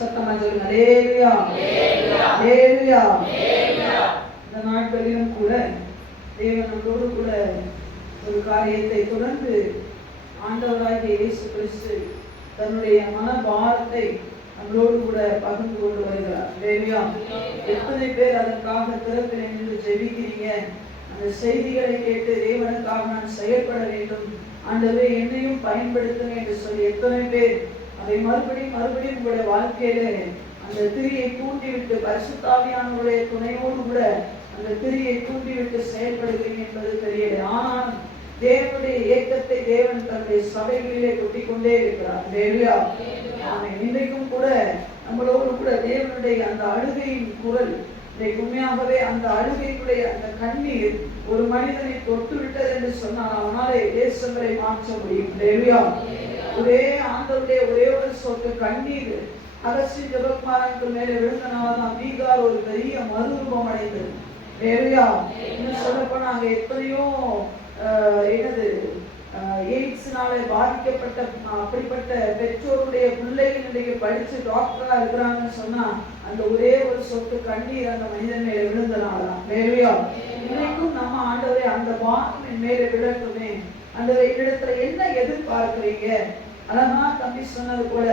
சத்தமா சொல்லுங்க. ஹல்லேலூயா, ஹல்லேலூயா. இந்த நாட்களிலும் கூட தேவன் நம்மளோடு கூட ஒரு காரியத்தை தொடர்ந்து ஆண்டவராகிய இயேசு கிறிஸ்து தன்னுடைய மனபாரத்தை நம்மளோடு கூட பகிர்ந்து கொண்டு வருகிறார். ஹல்லேலூயா. எத்தனை பேர் அதற்காக திறப்பில் நின்று ஜெபிக்கிறீங்க? அந்த செய்திகளை கேட்டு தேவனுக்காக நான் செயல்பட வேண்டும், ஆண்டவரே என்னையும் பயன்படுத்துங்க என்று சொல்லி எத்தனை பேர் அதை மறுபடியும் உங்களுடைய வாழ்க்கையில அந்த திரியை தூண்டிவிட்டு பரிசுத்த ஆவியானவருடைய துணையோடு கூட அந்த திரியை தூண்டிவிட்டு செயல்படுகிறீங்க என்பது தெரியல. ஆனால் தேவனுடைய இயக்கத்தை தேவன் தன்னுடைய சபைகளிலே கொட்டிக்கொண்டே இருக்கிறார். ஹல்லேலூயா. ஆமென். இன்றைக்கும் கூட நம்மளோடு கூட தேவனுடைய அந்த அழுகையின் குரல், உண்மையாகவே அந்த அழுகைக்குடைய அந்த கண்ணீர் ஒரு மனிதனை தொட்டு விட்டது என்று சொன்னால் அவனாலே தேசங்களை மாற்ற முடியும். ஹல்லேலூயா. ஒரே ஆண்டவருடைய ஒரே ஒரு சொட்டு கண்ணீர் அகஸ்டின் ஜெபக்குமாரனுக்கு மேலே விழுந்தனால்தான் பீகார் ஒரு பெரிய மறுரூபம் அடைந்தது. ஹல்லேலூயா. இன்னும் சொல்ல போனா அங்க எத்தனையோ எய்ட்ஸ்னால பாதிக்கப்பட்ட அப்படிப்பட்ட பெற்றோருடைய பிள்ளைகள் இன்றைக்கு படிச்சு டாக்டரா இருக்கிறாங்கன்னு சொன்னா அந்த ஒரே ஒரு சொட்டு கண்ணீர் அந்த மனிதன் மேல விழுந்தனாலதான். ஹல்லேலூயா. இன்னைக்கும் நம்ம ஆண்டவரே அந்த பாரம் மேலே விழட்டுமே. அந்த இடத்துல என்ன எதிர்பார்க்கிறீங்க? அதான் தம்பி சொன்னது போல,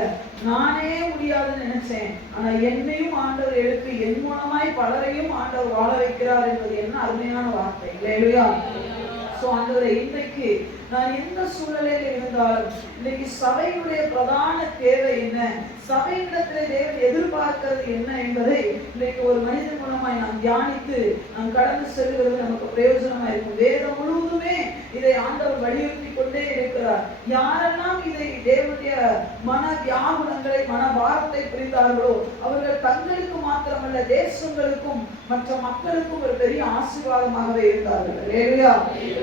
நானே முடியாதுன்னு நினைச்சேன், ஆனா என்னையும் ஆண்டவர் எழுப்பி என் மூலமாய் பலரையும் ஆண்டவர் வாழ வைக்கிறார் என்பது என்ன அருமையான வார்த்தை. ஹல்லேலூயா. ஆண்டவரே, இன்றைக்கு நான் எந்த சூழலில் இருந்தாலும் இன்னைக்கு சபையுடைய பிரதான தேவை என்ன, சபையிடத்திலே தேவன் எதிர்பார்க்கிறது என்ன என்பதை இன்னைக்கு ஒரு மனிதன் மூலமாய் நாம் தியானித்து நாம் கடந்து செல்கிறது நமக்கு பிரயோஜனமா இருக்கும். வேதம் முழுவதுமே இதை ஆண்டவர் வலியுறுத்தி கொண்டே இருக்கிறார். யாரெல்லாம் இதை தேவனுடைய மன வியாகுலங்களை மன பாரத்தை புரிந்தார்களோ அவர்கள் தங்களுக்கு மாத்திரமல்ல தேசங்களுக்கும் மற்ற மக்களுக்கும் ஒரு பெரிய ஆசீர்வாதமாகவே இருந்தார்கள். ஹல்லேலூயா.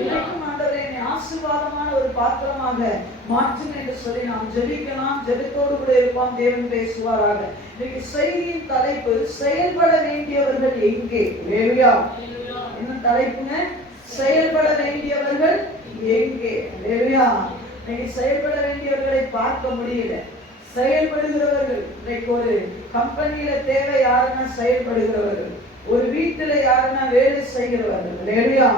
இன்னைக்கும் ஆண்டவரே என்னை ஆசீர்வாதமான ஒரு பாத்திரமாக மாற்றும் என்று சொல்லி நாம் ஜெபிக்கலாம். ஜெபத்தோடு கூட இருப்பான். தேவன் பேசுவாராக. இன்னைக்கு செய்தியின் தலைப்பு செயல்பட வேண்டியவர்கள் எங்கே? ஹல்லேலூயா. என்ன தலைப்புங்க? செயல்பட வேண்டியவர்கள் எங்கே? ஹல்லேலூயா. இன்னைக்கு செயல்பட வேண்டியவர்களை பார்க்க முடியல. செயல்படுகிறவர்கள் இன்னைக்கு ஒரு கம்பெனியில தேவை யாருன்னா செயல்படுகிறவர்கள், ஒரு வீட்டுல யாருன்னா வேலை செய்கிறவர்கள். ஹல்லேலூயா.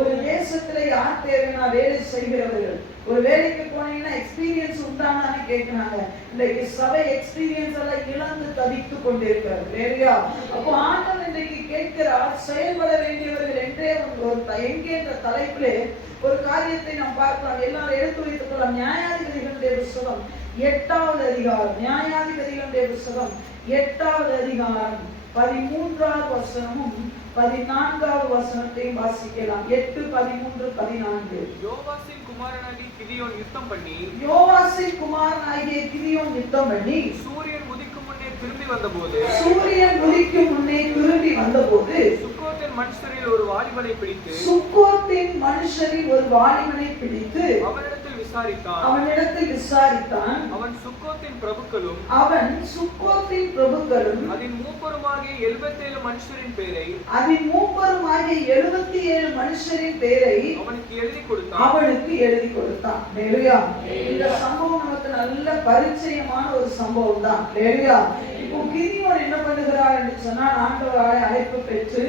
ஒரு தேசத்துல யார் தேவைன்னா வேலை செய்கிறவர்கள். ஒரு வேலைக்கு போனீங்கன்னா எக்ஸ்பீரியன்ஸ் உண்டானு கேட்கிறாங்க. இன்னைக்கு சபை எக்ஸ்பீரியன்ஸ் எல்லாம் இழந்து தவித்து கொண்டிருக்கிறது. ஹல்லேலூயா. அப்போ ஆண்டவர் இன்றைக்கு கேட்கிறார், செயல்பட வேண்டியவர்கள் என்றே எங்கே என்ற தலைப்பிலே ஒரு காரியத்தை நாம் பார்க்கலாம். எல்லாரும் எடுத்து வைத்துக் கொள்ளலாம். நியாயாதிபதிகளுடைய புத்தகம் 8வது அதிகாரம். நியாயாதிபதிகளுடைய புத்தகம் 8வது அதிகாரம் 13வது வசனமும் 14வது வசனத்தையும் வாசிக்கலாம். 8, 13, 14. யோவாசின் குமாரனாகிய கிதியோன் யுத்தம் பண்ணி சூரியன் உதிக்கும் முன்னே திரும்பி வந்தபோது சுக்கோத்தின் மனுஷரில் ஒரு வாலிபனை பிடித்து அவனிடத்தில் விசாரித்தான். அவன் சுக்கோத்தின் பிரபுக்களும் அதன் மூப்பருமாகிய 77 மனுஷரின் பேரை அவனுக்கு எழுதி கொடுத்தான். ஹல்லேலூயா. இந்த சம்பவம் நமக்கு நல்ல பரிச்சயமான ஒரு சம்பவம் தான். ஹல்லேலூயா. இப்போ கிதியோன் என்ன பண்ணுகிறார் என்று சொன்னால், ஆண்டவரால் அழைப்பு பெற்று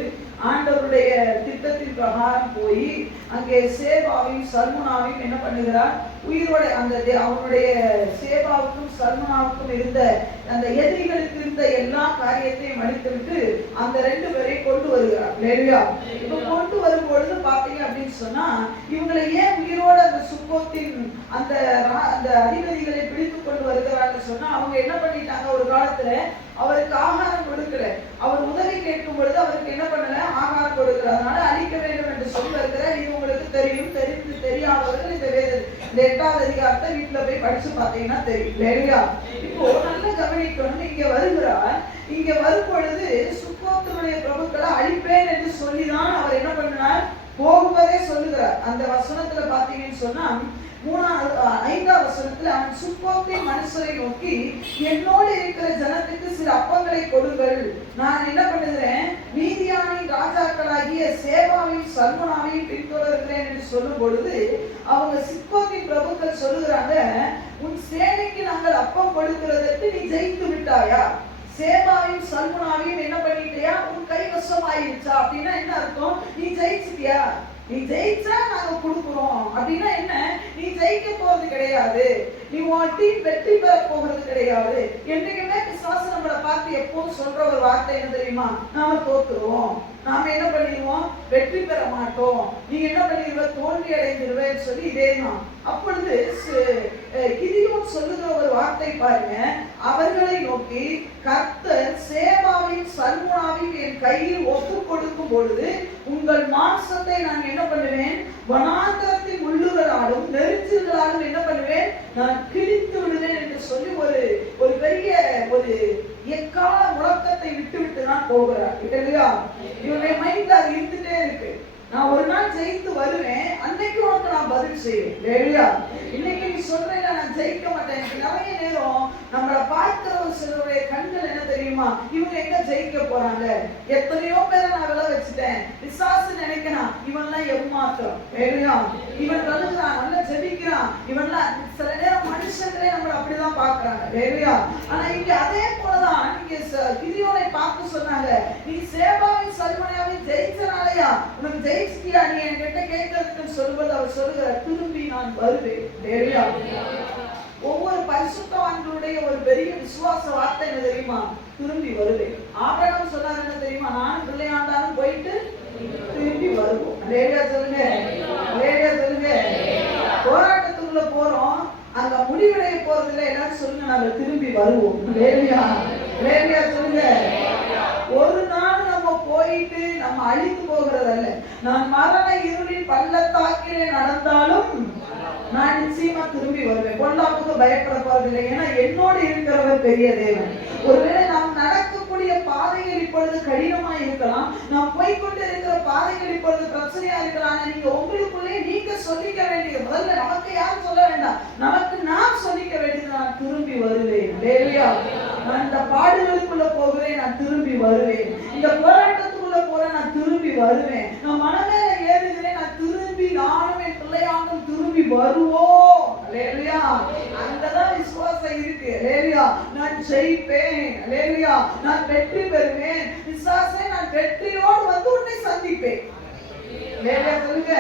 ஆண்டவருடைய திட்டத்தின் பிரகாரம் போய் அங்கே சேபாவையும் சல்முனாவையும் என்ன பண்ணுகிறார், உயிரோட அந்த அவனுடைய சேபாவுக்கும் சல்முனாவுக்கும் இருந்த அந்த எதிரிகளுக்கு இருந்த எல்லா காரியத்தையும் அழித்துவிட்டு அந்த 2 பேரை கொண்டு வருகிறார். ஹல்லேலூயா. இப்ப கொண்டு வரும்பொழுது பாத்தீங்க அப்படின்னு சொன்னா, இவங்களை ஏன் உயிரோட அந்த சுக்கோத்தின் அந்த அதிபதிகளை பிடித்து கொண்டு வருகிறான்னு சொன்னா, அவங்க என்ன பண்ணிட்டாங்க, ஒரு காலத்துல அவருக்கு ஆகாரம் கொடுக்கல. அவர் உதவி கேட்கும் பொழுது அவருக்கு என்ன பண்ணல, ஆகாரம் கொடுக்கல. அதனால அழிக்க வேண்டும் என்று சொல்லி வருகிறார். இது உங்களுக்கு தெரியும். தெரியாதவர்கள் இந்த 8வது அதிகாரத்தை வீட்டுல போய் படிச்சு பார்த்தீங்கன்னா தெரியும். ஹல்லேலூயா. இப்போ நல்ல கவனிக்கணும். இங்க வருகிறார். இங்க வரும் பொழுது சுக்கோத்தினுடைய பிரபுக்களை அழிப்பேன் என்று சொல்லிதான் அவர் என்ன பண்ணினார், போகுவதே சொல்லுகிறார். அந்த வசனத்துல பாத்தீங்கன்னு சொன்னா 5ஆம் வசனத்துல அவன் சுக்கோத்தின் மனுஷரை நோக்கி, என்னோடு இருக்கிற ஜனத்துக்கு சில அப்பங்களை கொடுங்கள், நான் என்ன பண்ணுகிறேன், மீதியானின் ராஜாக்களாகிய சேபாவையும் சல்முனாவையும் பின்தொடர்கிறேன் என்று சொல்லும் பொழுது அவங்க சுக்கோத்தின் பிரபுக்கள் சொல்லுகிறாங்க, உன் சேனைக்கு நாங்கள் அப்பம் கொடுக்கிறதற்கு நீ ஜெயித்து விட்டாயா, சேபாவையும் சல்முனாவையும் என்ன பண்ணிட்டியா, உன் கைவசம் ஆயிருச்சா? அப்படின்னா என்ன அர்த்தம், நீ ஜெயிச்சிட்டியா, நீ ஜெயிச்சா நாங்க கொடுக்குறோம் அப்படின்னா என்ன, நீ ஜெயிக்க போறது கிடையாது, நீ உன் டீம் வெற்றி பெற போகிறது கிடையாது. என்றைக்குமே பிசாசு நம்மளை பார்த்து எப்போதும் சொல்ற ஒரு வார்த்தை என்ன தெரியுமா, நாம தோத்துருவோம், நாம என்ன பண்ணிடுவோம், வெற்றி பெற மாட்டோம், நீ என்ன பண்ணிடுவ, தோல்வி அடைந்துருவேன்னு சொல்லி இதேதான். அப்பொழுது கிதியோன் சொல்லுகிற ஒரு வார்த்தை பாருங்க, அவர்களை நோக்கி, கர்த்தர் சேபாவையும் சல்முனாவையும் என் கையில் ஒப்பு கொடுக்கும் பொழுது உங்கள் மாம்சத்தை நான் என்ன பண்ணுவேன், வனாந்தரத்தின் முள்ளுகளாலும் நெரிச்சல்களாலும் என்ன பண்ணுவேன், நான் கிழித்து விடுவேன் என்று சொல்லி ஒரு பெரிய ஒரு எக்கால முழக்கத்தை விட்டு விட்டு தான் போகிறார் இல்லையா? இவருடைய மைண்ட்ல அது இருந்துட்டே இருக்கு, நான் ஒரு நாள் ஜெயித்து வருவேன், அன்னைக்கு உனக்கு நான் பதில் செய்வேன் இல்லையா? இன்னைக்கு நீ சொல்றேன் நான் ஜெயிக்க மாட்டேன். நிறைய நேரம் நம்மளை பார்க்கிற ஒரு சிலருடைய கண்கள் என்ன தெரியுமா, இவங்க எங்க ஜெயிக்க போறாங்க, எத்தனையோ பேரை நான் விளை வச்சுட்டேன், பிசாசு நினைக்கிறான் இவன்லாம் எம்மாத்திரம் இல்லையா, இவன் கழுகுறான், நல்லா ஜெபிக்கிறான், இவன்லாம் சில நேரம் மனுஷங்களே நம்மளை அப்படிதான் பாக்குறாங்க இல்லையா? ஆனா இங்க அதே போலதான் இங்க கிதியோனை பார்த்து சொன்னாங்க, நீ சேபாவின் சல்முனாவையும் ஜெயிச்சனாலயா, உனக்கு ஜெயிச்சிட்டியா, நீ என்கிட்ட கேட்கறதுக்கு சொல்வது அவர் சொல்லுகிறார், திரும்பி நான் வருவேன் இல்லையா? ஒவ்வொரு பரிசுத்தவான்களுடைய ஒரு பெரிய விசுவாச வார்த்தை என்ன தெரியுமா, திரும்பி வருவேன். ஆபிரகாம் சொன்னார் என்ன தெரியுமா, நானும் பிள்ளையாண்டாலும் போயிட்டு திரும்பி வருவோம். லேடியா சொல்லுங்க, லேடியா சொல்லுங்க. போராட்டத்துக்குள்ள போறோம், அங்க முடிவடைய போறதுல எல்லாரும் சொல்லுங்க, நாங்க திரும்பி வருவோம். லேடியா, லேடியா சொல்லுங்க. ஒரு நாள் நம்ம போயிட்டு நம்ம அழித்து போகிறதல்ல, நான் மரண இருளின் பள்ளத்தாக்கிலே நடந்தாலும் நான் நிச்சயமா திரும்பி வருவேன், பொல்லாப்புக்கு பயப்பட போறதில்லை, ஏன்னா என்னோடு இருக்கிறவர் பெரிய தேவன். ஒருவேளை நாம் நடக்கக்கூடிய பாதைகள் இப்பொழுது கடினமா இருக்கலாம், நாம் போய்கொண்டு இருக்கிற பாதைகள் இப்பொழுது பிரச்சனையா இருக்கலாம், நீங்க உங்களுக்குள்ளே நீங்க சொல்லிக்க வேண்டியது, முதல்ல நமக்கு யாரும் சொல்ல வேண்டாம், நமக்கு நாம் சொல்லிக்க வேண்டியது, நான் திரும்பி வருவேன் இல்லையா? நான் இந்த பாடுகளுக்குள்ள போகிறேன், நான் திரும்பி வருவேன், இந்த போராட்டத்துக்குள்ள போறேன், நான் திரும்பி வருவேன், நான் மனமேல ஏறுகிறேன், நான் திரும்பி நானும் என் பிள்ளையாண்டும் திரும்பி வருவோம் இல்லையா? அங்கதான் விசுவாசம் இருக்கு இல்லையா? நான் ஜெயிப்பேன் இல்லையா? நான் வெற்றி பெறுவேன், விசுவாசை நான் வெற்றியோடு வந்து உன்னை சந்திப்பேன் இல்லையா? சொல்லுங்க.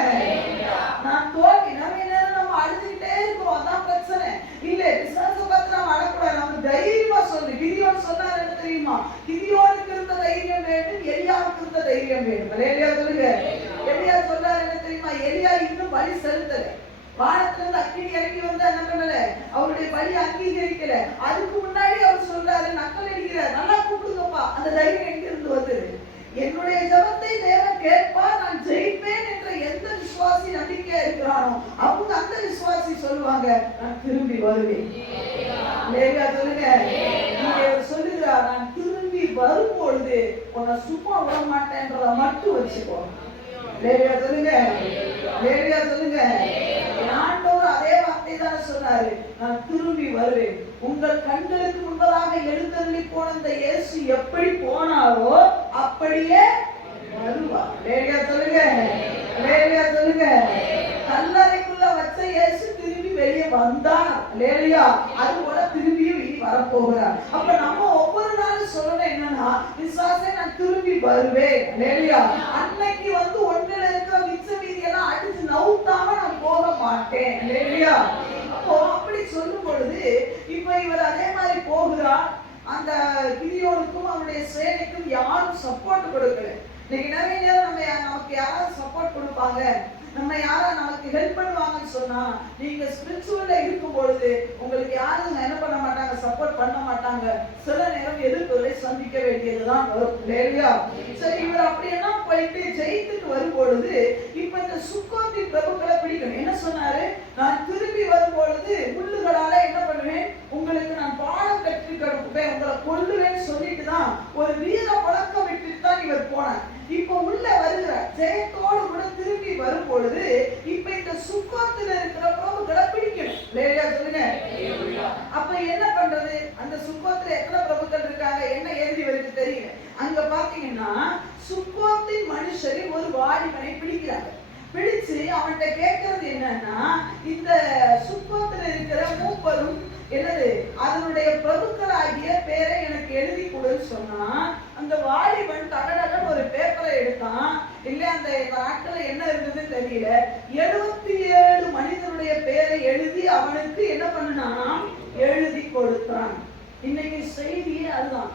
நான் தோல்வி நிறைய நேரம் நம்ம அழுதுகிட்டே இருக்கிறோம், அதான் பிரச்சனை இல்ல. விசுவாச பார்த்து நம்ம அழக்கூடாது, நம்ம தைரியமா சொல்லு. கிதியோன் சொன்னார் என்ன தெரியுமா, கிதியோனுக்கு இருந்த தைரியம் வேண்டும், எலியாவுக்கு இருந்த தைரியம் வேண்டும் இல்லையா? சொல்லுங்க. எலியா சொன்னார் என்ன தெரியுமா, எலியா இன்னும் பலி செலுத்தல, வானத்துல இருந்து அக்கினி இறங்கி வந்து என்ன பண்ணல, அவருடைய பலி அங்கீகரிக்கல. அதுக்கு முன்னாடி அவர் சொல்றாரு, நக்கல் அடிக்கிறார், நல்லா கூப்பிடுங்கப்பா. அந்த தைரியம் எங்க இருந்து வந்தது? என்னுடைய ஜெபத்தை தேவன் கேட்பார், நான் ஜெயிப்பேன் என்ற எந்த விசுவாசி நம்பிக்கையா இருக்கிறானோ அவங்க அந்த விசுவாசி சொல்லுவாங்க, நான் திரும்பி வருவேன் இல்லையா? சொல்லுங்க. நீங்க சொல்லுகிறார், நான் திரும்பி வரும்பொழுது உன்னை சும்மா விட மாட்டேன்றத மட்டும் வச்சுக்கோ இல்லையா? சொல்லுங்க, இல்லையா? சொல்லுங்க. ஆண்டவர் அதே வார்த்தை தானே சொன்னாரு, நான் திரும்பி வருவேன். உங்கள் கண்களுக்கு முன்பதாக எழுந்தருளி போன இந்த இயேசு எப்படி போனாரோ அப்படியே வருவார். லேடியா சொல்லுங்க, லேடியா சொல்லுங்க. கல்லறைக்குள்ள வச்ச இயேசு திரும்பி வெளியே வந்தார் லேடியா, அது போல திரும்பியும் வரப்போகிறார். அப்ப நம்ம ஒவ்வொரு நாளும் சொல்லணும் என்னன்னா, விசுவாசே நான் திரும்பி வருவேன் லேடியா. அன்னைக்கு வந்து ஒன்றில இருக்கிற மிச்ச மீதியெல்லாம் அடிச்சு நவுத்தாம நான் போக மாட்டேன் லேடியா. அப்போ அப்படி சொல்லும் பொழுது இப்ப இவர் அதே மாதிரி போகிறார். அந்த கிதியோனுக்கும் அவருடைய சேனைக்கும் யாரும் சப்போர்ட் கொடுக்கல. இன்னைக்கு நிறைய நேரம் நமக்கு யாராவது சப்போர்ட் கொடுப்பாங்க, நம்ம யாரா நமக்கு ஹெல்ப் பண்ணுவாங்கன்னு சொன்னா, நீங்க ஸ்பிரிச்சுவல்ல இருக்கும் பொழுது உங்களுக்கு யாரும் என்ன பண்ண மாட்டாங்க, சப்போர்ட் பண்ண மாட்டாங்க. சில நேரம் எதிர்ப்புகளை சந்திக்க வேண்டியதுதான் வரும் இல்லையா? சரி, இவர் அப்படியெல்லாம் போயிட்டு ஜெயித்துட்டு வரும் பொழுது இப்ப இந்த சுக்கோத்தின் பிரபுக்களை பிடிக்கணும். என்ன சொன்னாரு, நான் திரும்பி வரும் பொழுது முள்ளுகளால என்ன பண்ணுவேன், உங்களுக்கு நான் பாடம் கற்று கொடுப்பேன், உங்களை கொல்லுவேன்னு சொல்லிட்டு தான் ஒரு வீர பழக்கம் விட்டுட்டு தான் இவர் போனார். இப்ப உள்ள வருகிறார், ஜெயத்தோடு கூட திரும்பி வாலிபனை பிடிக்கிறாங்க. பிடிச்சு அவன்கிட்ட கேட்கறது என்னன்னா, இந்த சுக்கோத்துல இருக்கிற மூப்பரும் என்னது அதனுடைய பிரபுக்களாகிய பேரை எனக்கு எழுதி கொடுன்னு சொன்னா, அந்த வாலிபன் தகடகன் ஒரு பேப்பரை எடுத்தான். இல்ல அந்த நாட்கள் என்ன இருந்ததுன்னு தெரியல, 77 மனிதனுடைய பேரை எழுதி அவனுக்கு என்ன பண்ணான், எழுதி கொடுத்தான். இன்னைக்கு செய்தியே அதுதான்.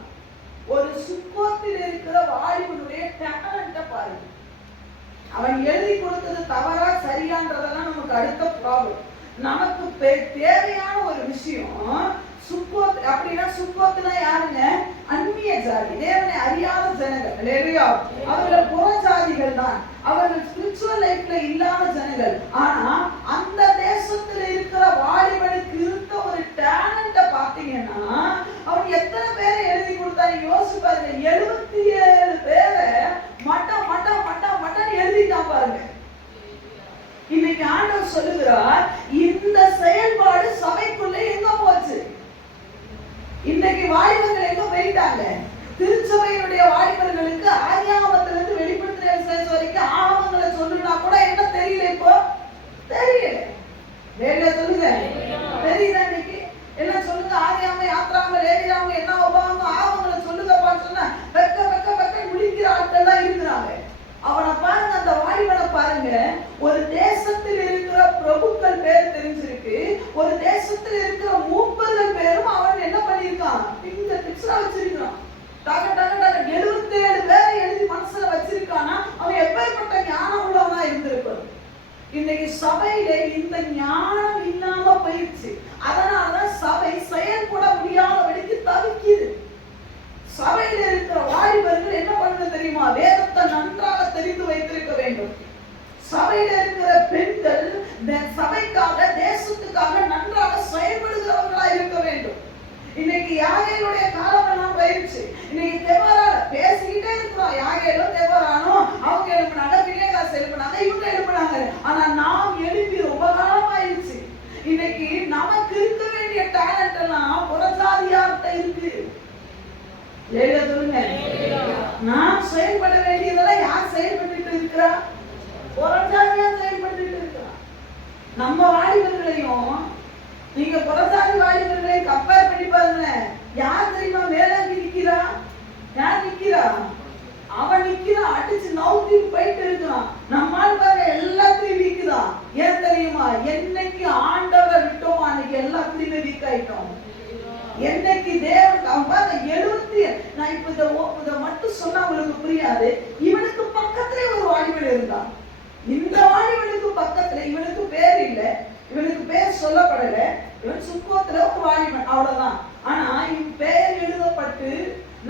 ஒரு சுக்கோத்தில் இருக்கிற வாலிபனுடைய டேலண்ட பாருங்க. அவன் எழுதி கொடுத்தது தவறா சரியான்றதெல்லாம் நமக்கு அடுத்த ப்ராப்ளம். நமக்கு தேவையான ஒரு விஷயம் சுக்கோத். அப்படின்னா சுக்கோத்துனா யாருங்க? அந்நிய ஜாதி, தேவனை அறியாத ஜனங்கள். இல்லையா? அவர்கள் புற ஜாதிகள் தான். அவர்கள் ஸ்பிரிச்சுவல் லைஃப்ல இல்லாத ஜனங்கள். ஆனா அந்த தேசத்துல இருக்கிற வாலிபனுக்கு இருந்த ஒரு டேலண்ட பாத்தீங்கன்னா, அவன் எத்தனை பேரை எழுதி கொடுத்தாரு யோசிச்சு பாருங்க. 77 பேரை மட்டம் எழுதிட்டான் பாருங்க. இன்னைக்கு ஆண்டவர் சொல்லுகிறார், இந்த செயல்பாடு சபைக்குள்ள எங்க போச்சு? இன்னைக்கு வாலிபர்கள் எங்க போயிட்டாங்க? திருச்சபையினுடைய வாலிபர்களுக்கு ஆதியாகமத்திலிருந்து வெளிப்படுத்தின விசேஷம் வரைக்கும் ஆகமங்களை சொல்லுனா கூட என்ன தெரியல, இப்போ தெரியல. வேற சொல்லுங்க, தெரியுதா? இன்னைக்கு எல்லாம் சொல்லுங்க, ஆதியாகம, யாத்திராகம, லேவியராகம, என்ன உபாகமம், ஆகமங்களை சொல்லுங்கப்பான்னு சொன்னா வெக்க முடிக்கிற ஆட்கள் தான் இருக்கிறாங்க. அவனை பாருங்க, அந்த வாலிபனை பாருங்க. ஒரு தேசத்தில் இருக்கிற பிரபுக்கள் பேர் தெரிஞ்சிருக்கு, ஒரு தேசத்தில் இருக்கிற மூப்பர்கள் பேரும் அவன் என்ன பண்ணிருக்கான், இந்த பிக்சரா வச்சிருக்கான். 77 பேரை எழுதி மனசுல வச்சிருக்கானா, அவன் எப்பேற்பட்ட ஞானம் உள்ளவனா இருந்திருப்பான். இன்னைக்கு சபையில இந்த ஞானம் இல்லாம போயிடுச்சு. அதனாலதான் சபை செயல்பட முடியாதபடிக்கு தவிக்குது. சபையில இருக்கிற வாலிபர்கள் என்ன பண்ணணும் தெரியுமா? வேதத்தை நன்றாக தெரிந்து வைத்திருக்க வேண்டும். சபையில இருக்கிற பெண்கள் சபைக்காக, தேசத்துக்காக நன்றாக செயல்படுகிறவர்களா இருக்க வேண்டும். இன்னைக்கு யாகேலுடைய காலம் எல்லாம் போயிடுச்சு. இன்னைக்கு தெவரால பேசிக்கிட்டே இருக்கிறோம். யாகேலோ தெவரானோ அவங்க எழுப்பினாங்க, பிள்ளைகாசு எழுப்பினாங்க, இவங்க எழுப்பினாங்க. ஆனா நாம் எழுப்பி ரொம்ப காலம் ஆயிடுச்சு. இன்னைக்கு நமக்கு இருக்க வேண்டிய டேலண்ட் எல்லாம் புறஜாதியார்ட்ட இருக்கு. சொல்லுங்க, நாம் செயல்பட வேண்டியதெல்லாம் யார் செயல்பட்டு இருக்கிறா? புறஜாதியா செயல்பட்டு இருக்கிறா. நம்ம வாலிபர்களையும் நீங்க புறஜாதி வாலிபர்களையும் கம்பேர் பண்ணி பாருங்க. யார் தெரியுமா மேலாங்கி நிக்கிறா? யார் நிக்கிறா? அவன் நிக்கிறான், அடிச்சு நவுத்தி போயிட்டு இருக்கான். நம்மால் பாருங்க எல்லாத்தையும் வீக்குதான். ஏன் தெரியுமா? என்னைக்கு ஆண்டவரை விட்டோம் அன்னைக்கு எல்லாத்துலயுமே வீக் ஆயிட்டோம். என்னைக்கு தேவன் 70, நான் இப்ப இத மட்டும் சொன்னா உங்களுக்கு புரியாது. இவனுக்கு பக்கத்திலே ஒரு வாலிபன் இருந்தான். இந்த வாலிபனுக்கு பக்கத்துல, இவனுக்கு பேர் இல்லை, இவனுக்கு பேர் சொல்லப்படல. இவன் சுக்கோத்துல ஒரு வாலிபன், அவ்வளவுதான். ஆனா இவன் பேர் எழுதப்பட்டு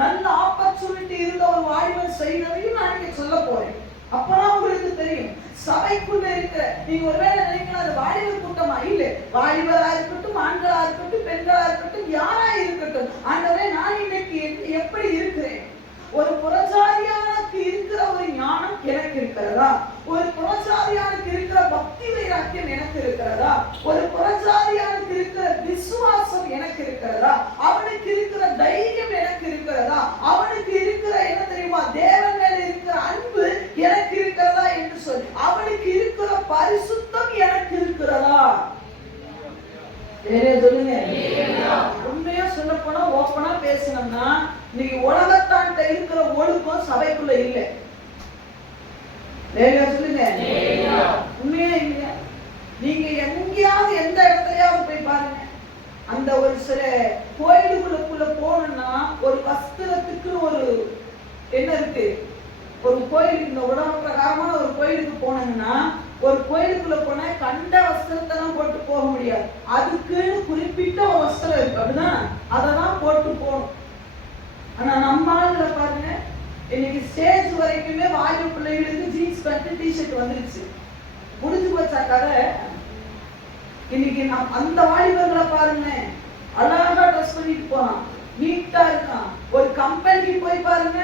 நல்ல ஆப்பர்ச்சுனிட்டி இருந்த ஒரு வாலிபன் செய்ததையும் நான் இங்க சொல்ல போறேன். அப்பதான் உங்களுக்கு தெரியும் சபைக்குள்ள இருக்கிற. நீங்க ஒருவேளை நினைக்கலாம் அது வாலிபர் கூட்டமா? இல்ல, வாலிபரா இருக்கட்டும், ஆண்களா இருக்கட்டும், பெண்களா இருக்கட்டும், யாரா இருக்கட்டும், ஆண்டவரே நான் இன்னைக்கு எப்படி இருக்கிறேன்? ஒரு புறஜாதியானுக்கு இருக்கிற ஒரு ஞானம் எனக்கு இருக்கிறதா? ஒரு புறஜாதியானுக்கு இருக்கிற பக்தி வைராக்கியம் எனக்கு இருக்கிறதா? ஒரு புறஜாதியானுக்கு இருக்கிற விசுவாசம் எனக்கு இருக்கிறதா? அவனுக்கு இருக்கிற தைரியம் எனக்கு இருக்கிறதா? அவனுக்கு இருக்கிற என்ன தெரியுமா, தேவன் மேல இருக்கிற அன்பு எனக்கு இருக்கிறதா என்று சொல்லி, அவனுக்கு இருக்கிற பரிசுத்தம் எனக்கு இருக்கிறதா? சொல்லுங்க. உண்மையா சொல்ல போனா, ஓப்பனா பேசணும்னா, இன்னைக்கு உலகத்தான்ட்ட இருக்கிற ஒழுக்கம் சபைக்குள்ள இல்லை. சொல்லுங்க, உண்மையா இல்ல. நீங்க எங்கேயாவது எந்த இடத்துலயாவது போய் பாருங்க. அந்த ஒரு சில கோயிலுக்குள்ள போகணும்னா ஒரு வஸ்திரத்துக்கு ஒரு என்ன இருக்கு? ஒரு கோயிலுக்கு, இந்த உடம்பு பிரகாரமான ஒரு கோயிலுக்கு போனீங்கன்னா, ஒரு கோயிலுக்குள்ள போனா கண்ட வஸ்திரத்தை எல்லாம் போட்டு போக முடியாது. அதுக்குன்னு குறிப்பிட்ட ஒரு வஸ்திரம் இருக்கு, அப்படிதான், அததான் போட்டு போகணும். ஆனா நம்ம ஆளுல பாருங்க, இன்னைக்கு ஸ்டேஜ் வரைக்குமே வாலிப பிள்ளைகளுக்கு ஜீன்ஸ் பேண்ட், டிஷர்ட் வந்துருச்சு. முடிஞ்சு போச்சா கதை? இன்னைக்கு அந்த வாலிபர்களை பாருங்க, அழகா ட்ரெஸ் பண்ணிட்டு போறான், நீட்டா இருக்கான். ஒரு கம்பெனிக்கு போய் பாருங்க,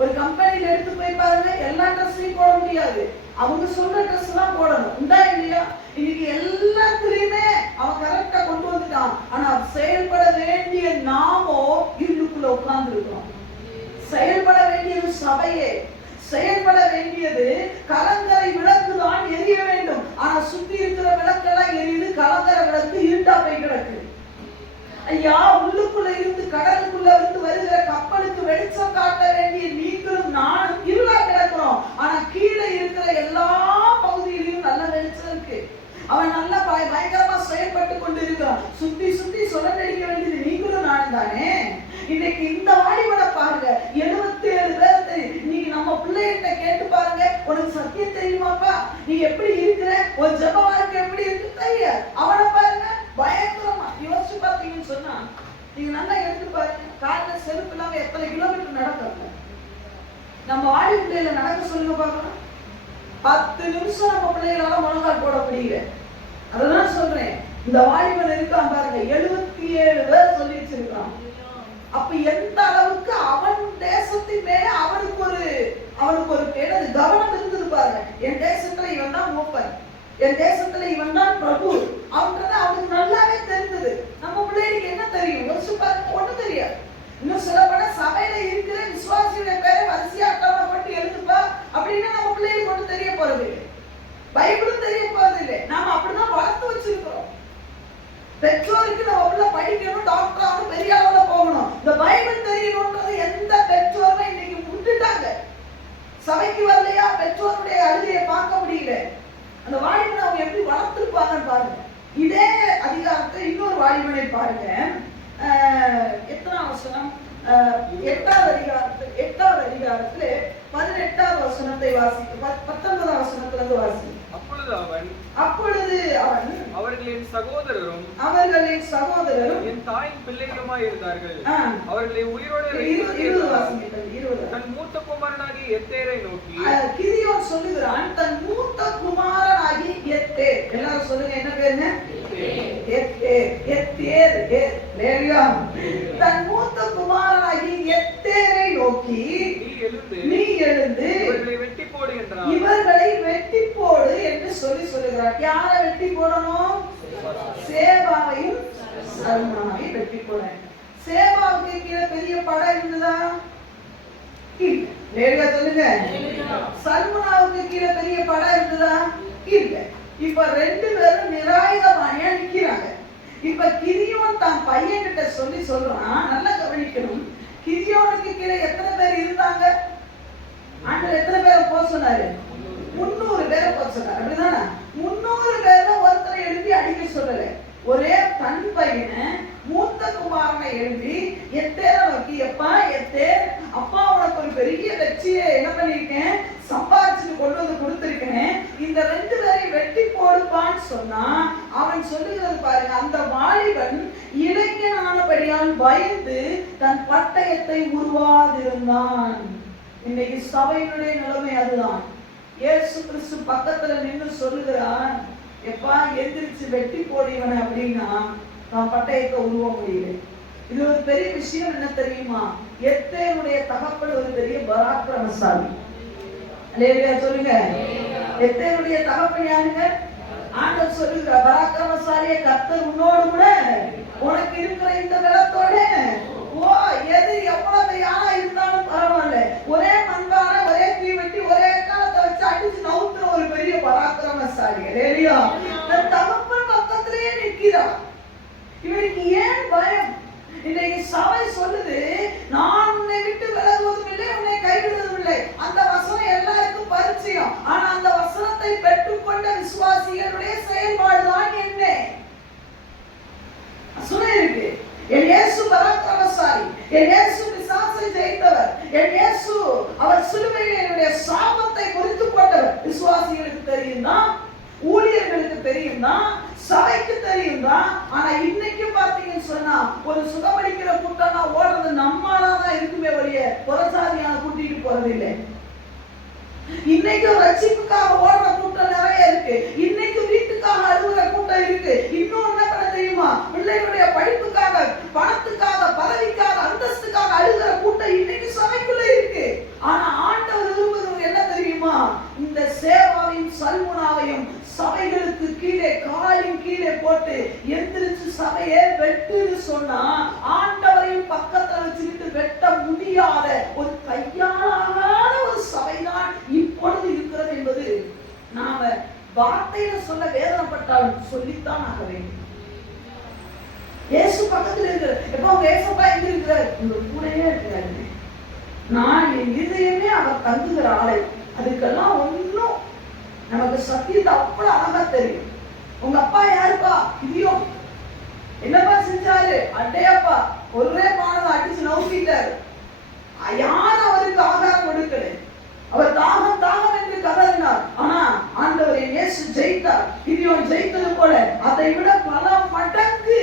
ஒரு கம்பெனில எடுத்து போய் பாருங்க, எல்லா ட்ரெஸ்ஸையும் போட முடியாது. அவங்க சொல்ற ட்ரெஸ் தான் போடணும். உண்டா இல்லையா? இன்னைக்கு எல்லாத்துலயுமே அவன் கரெக்டா கொண்டு வந்துட்டான். ஆனா செயல்பட வேண்டிய நாமோ இருளுக்குள்ள உட்கார்ந்து இருக்கிறோம். செயல்பட வேண்டியது சபையே. செயல்பட வேண்டியது கலங்கரை விளக்கு தான் எரிய வேண்டும். ஆனா சுத்தி இருக்கிற விளக்கெல்லாம் எரியுது, கலங்கரை விளக்கு இருட்டா போய் கிடக்கு. ஐயா, உள்ளுக்குள்ள இருந்து கடலுக்குள்ள இருந்து வருகிற கப்பலுக்கு வெளிச்சம் காட்ட வேண்டிய நீங்களும் நானும் இருளா கிடக்கிறோம். ஆனா கீழே இருக்கிற எல்லா பகுதியிலையும் நல்ல வெளிச்சம் இருக்கு. அவன் நல்ல பயங்கரமா செயல்பட்டு கொண்டு இருக்கிறான். சுத்தி சுத்தி சுழலடிக்க வேண்டியது நீங்களும் நானும் தானே. இன்னைக்கு இந்த வாலிபனை பாருங்க, 77 பேர் தெரியும். இன்னைக்கு நம்ம பிள்ளைகிட்ட கேட்டு பாருங்க, உனக்கு சத்தியம் தெரியுமாப்பா, நீ எப்படி இருக்கிற, ஒரு ஜெப வாழ்க்கை எப்படி இருக்கு தெரியாது. அவனை பாருங்க பயங்கரமா யோசிச்சு பார்த்தீங்கன்னு சொன்னா, நீங்க நல்லா எடுத்து பாருங்க, காலைல செருப்பு இல்லாம எத்தனை கிலோமீட்டர் நடக்கிறாங்க. நம்ம வாடி பிள்ளைகளை நடக்க சொல்லுங்க பாக்கலாம். 10 நிமிஷம் நம்ம பிள்ளைகளால முழங்கால் போட முடியல. அததான் சொல்றேன், இந்த வாலிபன் இருக்கான் பாருங்க, 77 பேர் சொல்லி வச்சிருக்கான். அப்ப எந்த அளவுக்கு அவன் தேசத்தின் மேல அவனுக்கு ஒரு பேரது கவனம் இருந்தது பாருங்க. என் தேசத்துல இவன் தான் மூப்பன், என் தேசத்துல இவன் தான் பிரபு, அவன்றது அவனுக்கு நல்லாவே தெரிஞ்சது. நம்ம பிள்ளைகளுக்கு என்ன தெரியும்? யோசிச்சு பாருங்க, ஒண்ணும் தெரியாது. இன்னும் சொல்லப்பட சபையில இருக்கிற விசுவாசியுடைய பேரை வரிசையா அட்டவணை போட்டு எழுதுப்பா அப்படின்னா நம்ம பிள்ளைகளுக்கு ஒன்றும் தெரிய போறது இல்லை, பைபிளும் தெரிய போறது இல்லை. நாம அப்படிதான் வளர்த்து வச்சிருக்கிறோம். பெற்றோருக்கு நம்ம உள்ள படிக்கணும், டாக்டர் ஆகணும், பெரிய அளவுல போகணும், இந்த பைபிள் தெரியணும்ன்றது எந்த பெற்றோருமே இன்னைக்கு விட்டுட்டாங்க. சபைக்கு வரலையா, பெற்றோருடைய அழுகையை பார்க்க முடியல. அந்த வாலிபனை அவங்க எப்படி வளர்த்துருப்பாங்கன்னு பாருங்க. இதே அதிகாரத்தை இன்னொரு வாலிபனை பாருங்க. எத்தனாம் வசனம்? 8வது அதிகாரத்துல 18வது வசனத்தை வாசிக்க, 19ஆம் வசனத்திலிருந்து வாசிக்க. அப்பொழுது அவன் அவர்களின் சகோதரரும் என் தாயின் பிள்ளைகளுமாய் இருந்தார்கள். அவர்களை உயிரோடு தன் மூத்த குமாரனாகி எத்தேரை நோக்கி, கிதியோன் சொல்லுகிறான், தன் மூத்த குமாரனாகி எத்தேர். எல்லாரும் சொல்லுங்க, என்ன பேருங்க? தன் மூத்த குமாரனாகி எத்தேரை நோக்கி, நீ எழுந்து இவர்களை வெட்டி போடு என்றான். இவர்களை வெட்டி போடு என்று சொல்லுகிறார். யாரை வெட்டி போடணும்? சேபாவையும் சல்மானையும் வெட்டி போட. சேபாவுக்கு கீழே பெரிய படம் இருந்ததா? இல்ல. சொல்லுங்க. சல்மானாவுக்கு கீழே பெரிய படம் இருந்ததா? இல்ல. இப்ப 2 பேரும் நிராயுதபாணியா நிக்கிறாங்க. இப்ப கிதியோன் தான் பையன் கிட்ட சொல்றான், நல்லா கவனிக்கணும். கிதியோனுக்கு கீழே எத்தனை பேர் இருந்தாங்க? ஆண்டவர் எத்தனை பேரை போக சொன்னாரு? 300 பேரை போக சொன்னாரு. அப்படிதானே? 300 பேர்ல ஒருத்தரை எழுப்பி அடிக்க சொல்லல. ஒரே தன் பையனை மூத்த குமாரனை எழுப்பி எத்தேரை நோக்கி, எப்பா எத்தேர், அப்பா உனக்கு ஒரு பெரிய வெற்றியை என்ன பண்ணிருக்கேன், சம்பாதிச்சுட்டு கொண்டு வந்து கொடுத்திருக்கேன், இந்த 2 பேரையும் வெட்டி போடுப்பான்னு சொன்னா அவன் சொல்லுகிறது பாருங்க. அந்த வாலிபன் இளைஞனானபடியால் பயந்து தன் பட்டயத்தை உருவாதிருந்தான். இன்னைக்கு சபையினுடைய நிலைமை அதுதான். இயேசு கிறிஸ்து பக்கத்துல நின்று சொல்லுகிறான், எப்பா எந்திரிச்சு வெட்டி போடிவன அப்படின்னா நான் பட்டயத்தை உருவ முடியல. இது ஒரு பெரிய விஷயம். என்ன தெரியுமா? எத்தேருடைய தகப்பன் ஒரு பெரிய பராக்கிரமசாலி. அல்லேலூயா சொல்லுங்க. எத்தேருடைய தகப்பன் யாருங்க? ஆண்டவர் சொல்லுகிறார், பராக்கிரமசாலியே, கர்த்தர் உன்னோடு கூட, உனக்கு இருக்கிற இந்த பலத்தோட எது எவ்வளவு யாரா இருந்தாலும் பரவாயில்ல, ஒரே மண்பானை, ஒரே தீவெட்டி, ஒரே காலத்தை வச்சு அடிச்சு நவுத்துற ஒரு பெரிய பராக்கிரமசாலி. அல்லேலூயா. தன் தகப்பன் பக்கத்திலேயே நிற்கிறார். இவருக்கு ஏன் பயம்? இன்னைக்கு சபை சொல்லுது, நான் உன்னை விட்டு விலகுவதும் இல்லை, உன்னை கைவிடுவதும் இல்லை. அந்த வசனம் எல்லாருக்கும் பரிச்சயம். ஆனா அந்த வசனத்தை பெற்றுக்கொண்ட விசுவாசிகளுடைய செயல்பாடுதான் என்ன வசனம் இருக்கு. என் இயேசு பராக்கிரமசாலி, என் இயேசு பிசாசை ஜெயித்தவர், என் இயேசு அவர் சிலுவையில் என்னுடைய சாபத்தை குறித்து கொண்டவர். விசுவாசிகளுக்கு தெரியும் தான், ஊழியர்களுக்கு தெரியும் தான், சபைக்கு தெரியும் தான். ஆனா இன்னைக்கு பாத்தீங்கன்னு சொன்னா ஒரு சுகமளிக்கிற கூட்டம்னா ஓடுறது நம்மளாதான் இருக்குமே ஒழிய புறசாதியான கூட்டிட்டு போறது இல்லை. இன்னைக்கு ரட்சிப்புக்காக ஓடுற கூட்டம் நிறைய இருக்கு. இன்னைக்கு வீட்டுக்காக அழுகுற கூட்டம் இருக்கு. இன்னும் என்ன பண்ண தெரியுமா? பிள்ளைகளுடைய படிப்புக்காக, பணத்துக்காக, பதவிக்காக, அந்தஸ்துக்காக அழுகுற கூட்டம் இன்னைக்கு சபைக்குள்ள இருக்கு. ஆனா ஆண்டவர் விரும்புவது என்ன தெரியுமா? இந்த சேவாவையும் சல்முனாவையும் சபைகளுக்கு கீழே, காலின் கீழே போட்டு எந்திரிச்சு சபையை வெட்டுன்னு சொன்னா ஆண்டவரையும் பக்கத்துல வச்சுக்கிட்டு வெட்ட முடியாத ஒரு கையாளாத ஒரு சபைதான் வார்த்தையில சொல்ல வேதனைப்பட்டாலும் சொல்லித்தான் ஆக வேண்டும். இயேசு பக்கத்துல இருக்கிற எப்ப அவங்க ஏசப்பா எங்க இருக்கிறார்? உங்க கூடயே இருக்கிறாரு. நான் என் இதயமே அவர் தங்குகிற ஆளை. அதுக்கெல்லாம் ஒன்னும் நமக்கு சத்தியத்தை அவ்வளவு அழகா தெரியும். உங்க அப்பா யாருப்பா? இதையோ என்னப்பா செஞ்சாரு? அட்டையப்பா ஒரே பானதை அடிச்சு நவுக்கிட்டாரு. யாரும் அவருக்கு ஆகாரம் கொடுக்கல. அவர் தாகம் தாகம் என்று கதறினார். ஆனா ஆண்டவர் இயேசு ஜெயித்தார். கிதியோன் ஜெயித்தது போல அதை விட பல மடங்கு